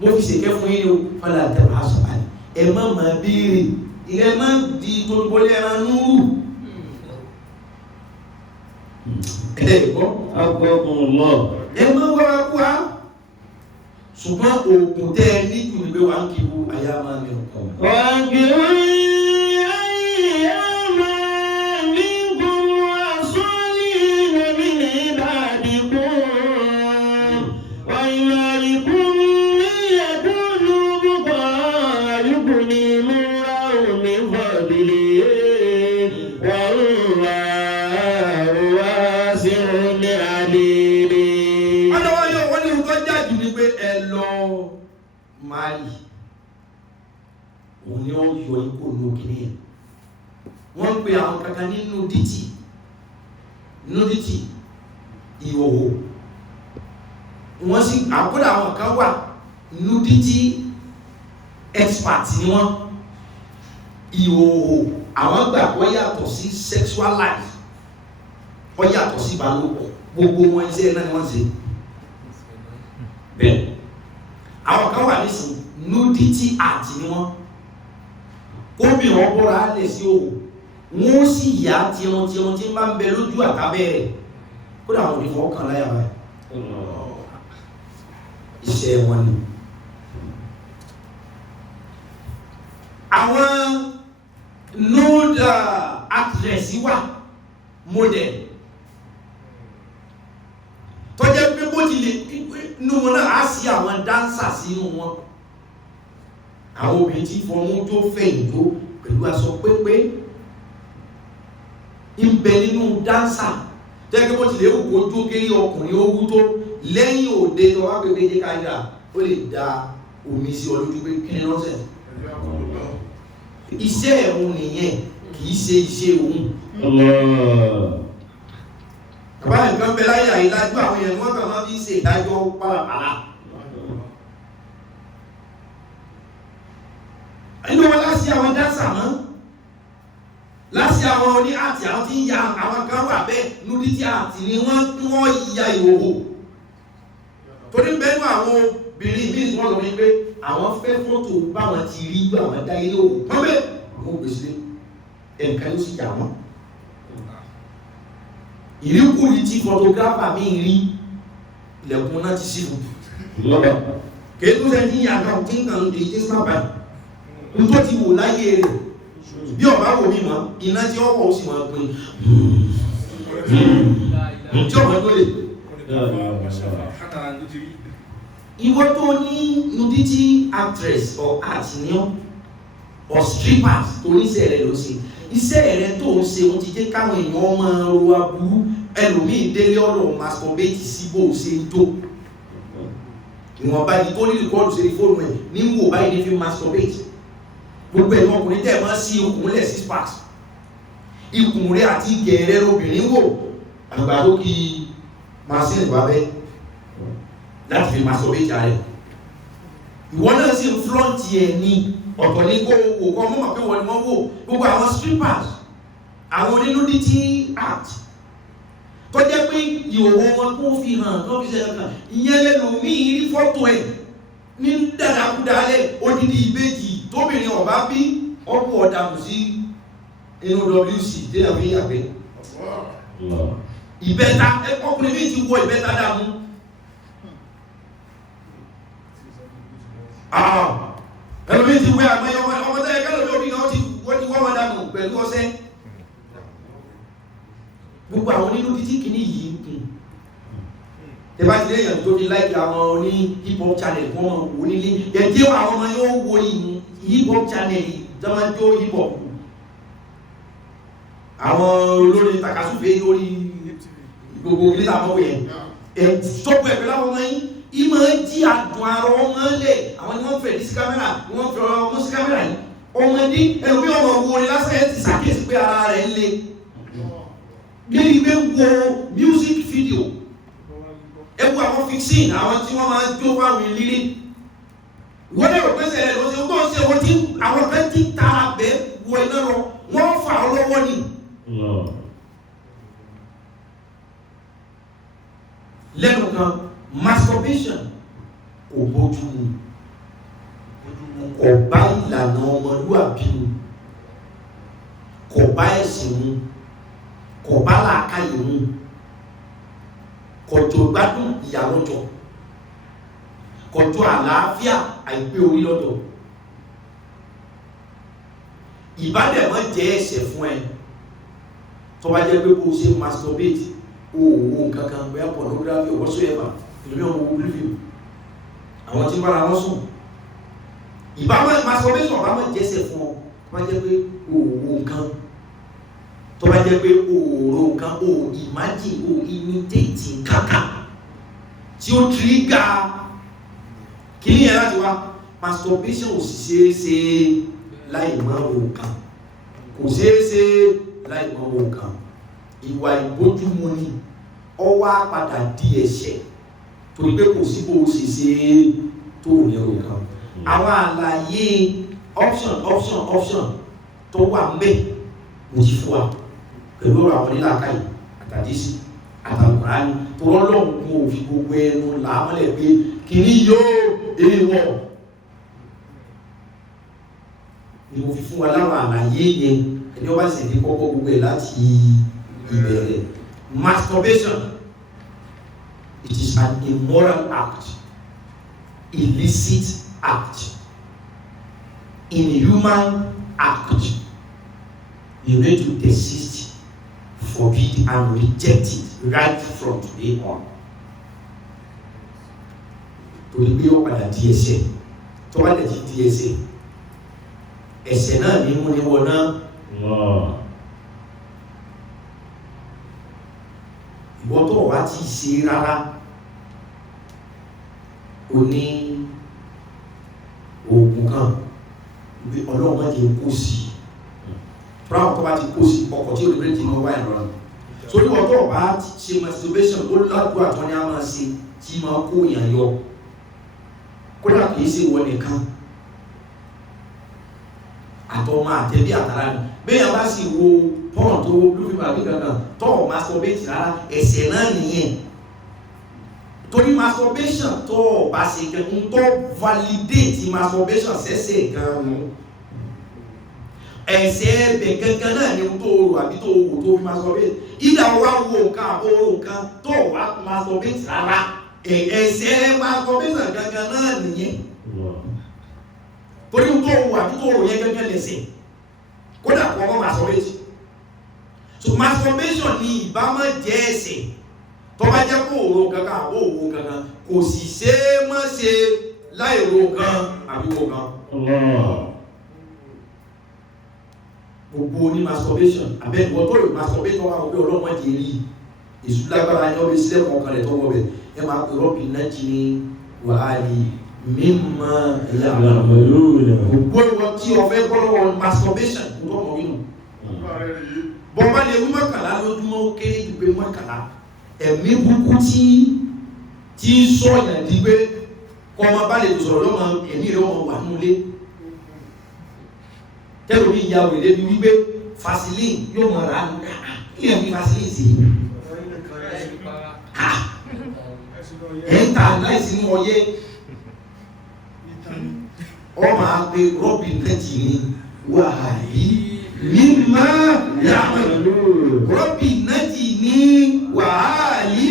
mo fi ṣèkẹ́ fún yín o fọlá tẹ̀lé aṣọ àlẹ́ ẹ má máa béèrè ẹ má di tolúbọlé ẹran núrù ẹ gbọ́ agbọ́gbọ́n lọ ẹ má wá wá ṣùgbọ́n oògùn tẹ́ ẹ níjù ní pé wà ń kí wo àyà máa mi kàn. wà á gbé ayé máa ní gbogbo àsọ́lì nàbí ní ìbàdìkú wà ìlà ìkú ní ẹ̀dúnú púpọ̀ àyùkù ní múra òní fọ̀bìlì wà ń wá sí òní àdìrí. ọlọ́wọ́ yóò wọ́n ní nǹkan jáde ní pé ẹ lọ máàlì òun ni wọ́n yọ ipò ní òkìní yẹn wọ́n ń pe àwọn kankan ní nudity ìhòhò wọ́n sì àkódà àwọn kan wà nudity expert ni wọ́n ìhòhò àwọn gbà wọ́n yàtọ̀ sí sexual life wọ́n yàtọ̀ sí ìbálòpọ̀ gbogbo wọn iṣẹ́ náà ni wọ́n ṣe bẹ́ẹ̀ àwọn kan wà nísìn nudity art ni wọ́n kóbi wọn bọ́ra lè sí òwò wọ́n sì yá tí wọ́n tí ń bá ń bẹ lójú àtàbẹ̀rẹ̀ kódà àwọn onífọwọ́ kan láyà báyìí iṣẹ́ wọn ni. àwọn nude actress wà model tó jẹ́ pé bó ti lè inú wọn náà á sí àwọn dancer sínú wọn, àwọn obìnrin tí fọmú tó fẹ̀yìn tó pẹ̀lú aṣọ pépé ń bẹ nínú dancer tó jẹ́ pé bó ti lè wù kó tó kéré ọkùnrin ó wú tó lẹ́yìn òde tó wá pé méjì káyà ó lè da omi sí ọlójú pé kí ni lọ́sẹ̀. Iṣẹ́ ẹ̀hún nìyẹn kì í ṣe iṣẹ́ òun. Bàbá nǹkan bẹ láyé àìlájú àwọn èèyàn wọ́n kàn máa fi ṣe ìdájọ́ pàlàpàlà. Inú wọn láti àwọn dáńsà mọ́, láti àwọn oní àti àwọn tí ń ya àwọn kan wà bẹ́ẹ̀ nudity àti ni wọ́n ya ìhòhò. Torí bẹ́ẹ̀ àwọn obìnrin míì wọ́n lọ ní pé àwọn fẹ́ fọ́tò báwọn ti rí gbà wọ́n dá ilé òwò wọ́n bẹ́ẹ̀ àwọn gbèsè ẹ̀ǹkan ló sì yà wọ́n. Ìríkùrí tí photographer mi rí ilẹ̀kùn náà ti sí fún kìí tó sẹ́ ní àgbà tí ń kàn lè jẹ́ sábà ní tó ti wò láyé rẹ̀ bí ọ̀bá wò mí mọ́ iná tí ọkọ̀ ó sì máa pín tí ọ̀bá tó lè. Ìwọ tó ní nudity actress or artinian or strippers tó níṣẹ́ rẹ̀ ló ṣe iṣẹ́ rẹ̀ tó ń ṣe wọ́n ti jẹ́ káwọn èèyàn máa ro aburú ẹlòmíì délé ọ̀rọ̀ masturbate sí bó ṣe ń tó ìwọ̀nba ni tó ní rìkọ́ọ̀dù sí fóònù ẹ̀ ní wò báyìí ní fi masturbate gbogbo ẹ̀yìn ọkùnrin tẹ̀ máa sí ikùn lẹ̀ sí sparks ikùn rẹ̀ àti gẹ̀ẹ́rẹ́ lóbìnrin wò àgbà tó kí machine wà bẹ́ẹ̀ láti fi masturbate rẹ̀ ìwọ náà sì ń flaunt ẹ̀ ní ọ̀tọ̀ ní kó wò kọ́ mọ́ pé wọ́n ni wọ́n wò gbogbo àwọn strippers àwọn onínudity act tó jẹ́ pé ìhòòhò wọn kó fi hàn kó fi ṣẹlẹ̀ kan ìyẹn lẹ́nu mí rí fọ́tò ẹ̀ ní dàdàkúdàálẹ̀ odidi ìbejì tóbìnrin ọ̀bá bí ọ̀pọ̀ ọ̀dàmù sí inú WC déyà fi yàgbẹ́ ìbẹ́ta ọkùnrin bí ti wọ ìbẹ́ta dàmú ẹlòmí ti wé àgbẹ̀ ọmọ tẹ́lẹ̀ kẹ́lòmí òbí náà wọ́n ti wọ́n dànù pẹ̀lú ọṣẹ. Gbogbo àwọn onínú títí kìíní yìí ń kùn tẹ́bá ti léèyàn tó ti láìkì àwọn oní hip hop channel fún ọmọ wò nílé ẹ̀jẹ̀ àwọn ọmọ yóò wo hip hop channel jọmọjó hip hop àwọn olórin takasúfèé lórí gbogbo kílítà mọ́wé ẹ̀ sọ́pọ̀ ẹ̀fẹ́ láwọn ọmọ yìí ìmọ̀ jí àdùn àrọ̀ ọmọ lẹ̀ àwọn ni wọ́n fẹ̀ ní sí kámẹ́rà wọ́n fẹ̀ ọmọ sí kámẹ́rà yìí ọmọdé ẹ̀rọ bí ọmọ wo ni lásán ẹ̀ ti sàkíyèsí pé ara rẹ̀ ń le lérí pé wo music video ẹ wo àwọn fiction àwọn tí wọ́n máa ń jó fáwọn ìlírí wọ́n lè rò pé sẹ̀rẹ̀ lọ sí ọgbọ́n sí ọwọ́ tí àwọn kan ti tara bẹ́ẹ̀ wọ iná lọ wọ́n fà ọ́ lọ́wọ́ ni. lẹ́nu kan masturbation kò bójú mu kò bá ìlànà ọmọlúwàbí mu kò bá ẹ̀sìn mu kò bá làákàyè mu kò jọ gbádùn ìyàwó jọ kò jọ àlàáfíà àìpé orí lọ́dọ̀ ìbádẹ́mọ̀ jẹ́ ẹ̀ṣẹ̀ fún ẹ tó bá jẹ́ pé kó o ṣe masturbate o nǹkan kan bẹ́ẹ̀ pornography or whatsoever ìlú ọmọ ogun review àwọn tí ń bára wọn sùn ìbámọ̀ masturbation bá mọ̀ jẹ́sẹ̀ fún ọ tó bá jẹ́ pé òwò nǹkan tó bá jẹ́ pé òòrò nǹkan o imagine o imitate nǹkan tí ó trigger kí ní ẹ̀ láti wá masturbation ò sì ṣeéṣe láì mọ̀ nǹkan kò ṣeéṣe láì mọ̀ nǹkan ìwà ìbójúmu ni ọ wá padà di ẹ̀ṣẹ̀ torí pé kò sí bó o ṣe ṣe tó ní nǹkan àwọn àlàyé option tó wà ńbẹ̀ mo ti fún wa pẹ̀lú ọ̀rọ̀ àwọn onílàákàyè àtàdísí àtàlùkùránì tó rọ́lọ́run kún òfin gbogbo ẹnu làámọ́lẹ̀ pé kìíní yóò èèwọ̀ ni mo fi fún wa láwọn àlàyé yẹn ẹni ọba sì ní kọ́kọ́ gbogbo ẹ̀ láti ìbẹ̀rẹ̀ masturbation It is an immoral act, illicit act, inhuman act. You need to desist, forbid, and reject it right from today on. Torí pé ó padà di ẹ̀ṣẹ̀, tó bá dẹ̀ ti di ẹ̀ṣẹ̀, ẹ̀ṣẹ̀ náà ní mú ní wọ náà. Ìwọ tó wá ti ṣe rárá, o ní oògùn kan bí Ọlọ́run má jẹ́ kó sí. Fúráwọn tó bá ti kó sí ọkọ̀ tí olùgbé ti máa wá ìrọ̀rùn. Sórí ìwọ tó bá ṣe masturbation ó ládùúgbò àtọ́ ní a máa ṣe tí máa kó èèyàn yọ. Kódà kìí ṣe wọ nìkan. Àtọ́ máa tẹ̀lé àtàrà ni. Bẹ́ẹ̀ bá sì wo pọ́n tó blue film àbí kankan tó masturbate rárá ẹ̀ṣẹ̀ náà nìyẹn. Torí masturbation tó bá ṣe kankan tó validate masturbation ṣẹ̀ṣẹ̀ gan-an. Ẹ̀ṣẹ̀ ẹ̀bẹ̀ kankan náà ni tó rò àbí tó wò tó fi masturbate. Ìdá wa wo nǹkan àbóró nǹkan tó wà masturbate rárá. Ẹ̀ṣẹ̀ masturbation gangan náà nìyẹn. Torí tó wò àbí tó rò yẹn gangan lẹ̀ṣẹ̀. Kódà kọ́ ọmọ masturbate. So masturbation ni ìbámu jẹ́ ẹ̀ṣẹ̀. Tó bá jẹ́ kó òro kankan àbó òwò kankan kò sì ṣe é mọ́ ṣe láì ro kan àbí wo kan. Gbogbo ní masturbation abẹ́nuwọ́ tó lè masturbate wà wọ́n pé ọlọ́mọ di èrí èṣù lágbára ẹni ọbẹ̀ sílẹ̀ kọ̀ọ̀kan rẹ̀ tọ́wọ́ bẹ̀ ẹ máa pè rọ́bì náà jí ní wàhálì mímọ́ ẹ̀yà gbogbo ìwọ tí o fẹ́ gbọ́dọ̀ masturbation kò tó mọ̀ nínú. Bọ́mbà lè wí mọ́kànlá lójúmọ́ ó kéré ju pé mọ́kànlá ẹ̀mí burúkú tí ń sọ̀yàn di pé kọ́ ọmọ bá lè sọ̀rọ̀ lọ́mọ ẹ̀mí rẹ̀ ọmọ wà nílé. Tẹ́lú bí ìyàwó ilé bí wípé Vaseline yóò mọ̀ rà ní kí ẹ̀ ní Vaseline sí ẹ̀ ń ta láìsí mú ọyẹ́ ọmọ àgbẹ̀ rọ́bì nẹ́jì ní wàhálì mímọ́ yàmàlú rọ́bì nẹ́jì ní wàhálì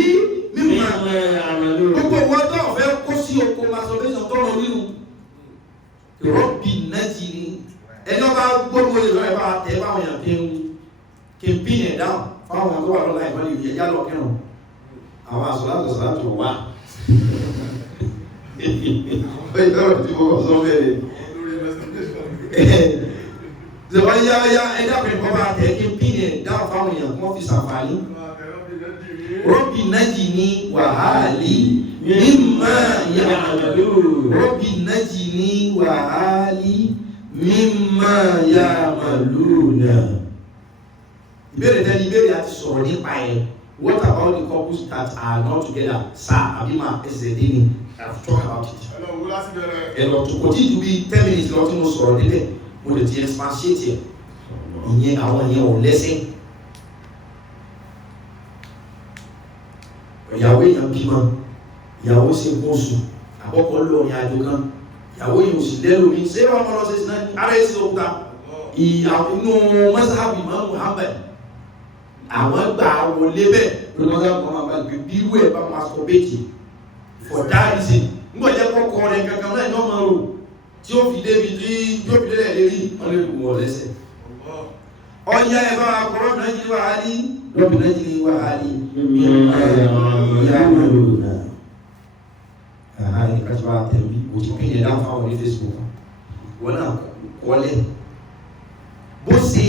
mímọ́ yàmàlú gbogbo wọn tó ọ̀fẹ́ kó sí oko masturbation tó rọ nínú rọ́bì nẹ́jì ní ẹni ọba gbogbo ìlú ẹ̀bá tẹ́ báwọn èèyàn kí n pín ẹ̀ dáhùn fáwọn tó wà lọ́la ìbọn ìlú ẹ̀yà lọ kírùn àwọn àṣọ́látò wà ìtọ́rọ̀ tí mo kọ́ sọ bẹ̀rẹ̀ ṣẹ̀wọ́n yá ẹjá pẹ̀lú ọba tẹ́ kí n pín ẹ̀ dáhùn fáwọn èèyàn kí wọ́n fi ṣàǹfààní rọ́bì nájì ní wàhálì mímọ́ yàmàlú rọ́bì nájì ní wàhálì mímọ́ ya'maluna. Ìbéèrè tẹ́lẹ̀ ìbéèrè àti sọ̀rọ̀ nípa ẹ̀. What about the couples that are not together? Sir, Abima Esedini, I've talked about it. Ẹ̀rọ tó kò tí ju bí 10 minutes lọ tí mo sọ̀rọ̀ níbẹ̀, mo lè ti expatiate ẹ̀. Ìyẹn àwọn ìyẹn ò lẹ́sẹ̀. Ìyàwó èèyàn bímọ, ìyàwó ṣe kó sùn, àkọ́kọ́ lọ ní àjò kan. Ìyàwó yìí ò sì lẹ́lò mi ṣé wọ́n mọ́ lọ sí ìsiná ní ara ẹ̀sìn òkúta inú mọ́sáàbì mọ́ Muhammad àwọn gbà wọlé bẹ́ẹ̀ lórí mọ́sáàbì Muhammad bí irú ẹ̀ bá masturbate for that reason nígbà jẹ́ kọ́kọ́ rẹ̀ kankan náà ní ọmọ rò tí ó fi débi tí yóò fi délẹ̀ lérí wọ́n lè gùn wọ́n lẹ́sẹ̀ ọjà ẹ̀ bá kọ́rọ́ nàìjíríà wà á ní lọ́bì nàìjíríà wà á ní ìkàtúwà tẹ̀lé òtún pín ẹ̀dá fáwọn ní Facebook wọ́n náà kọ́lẹ̀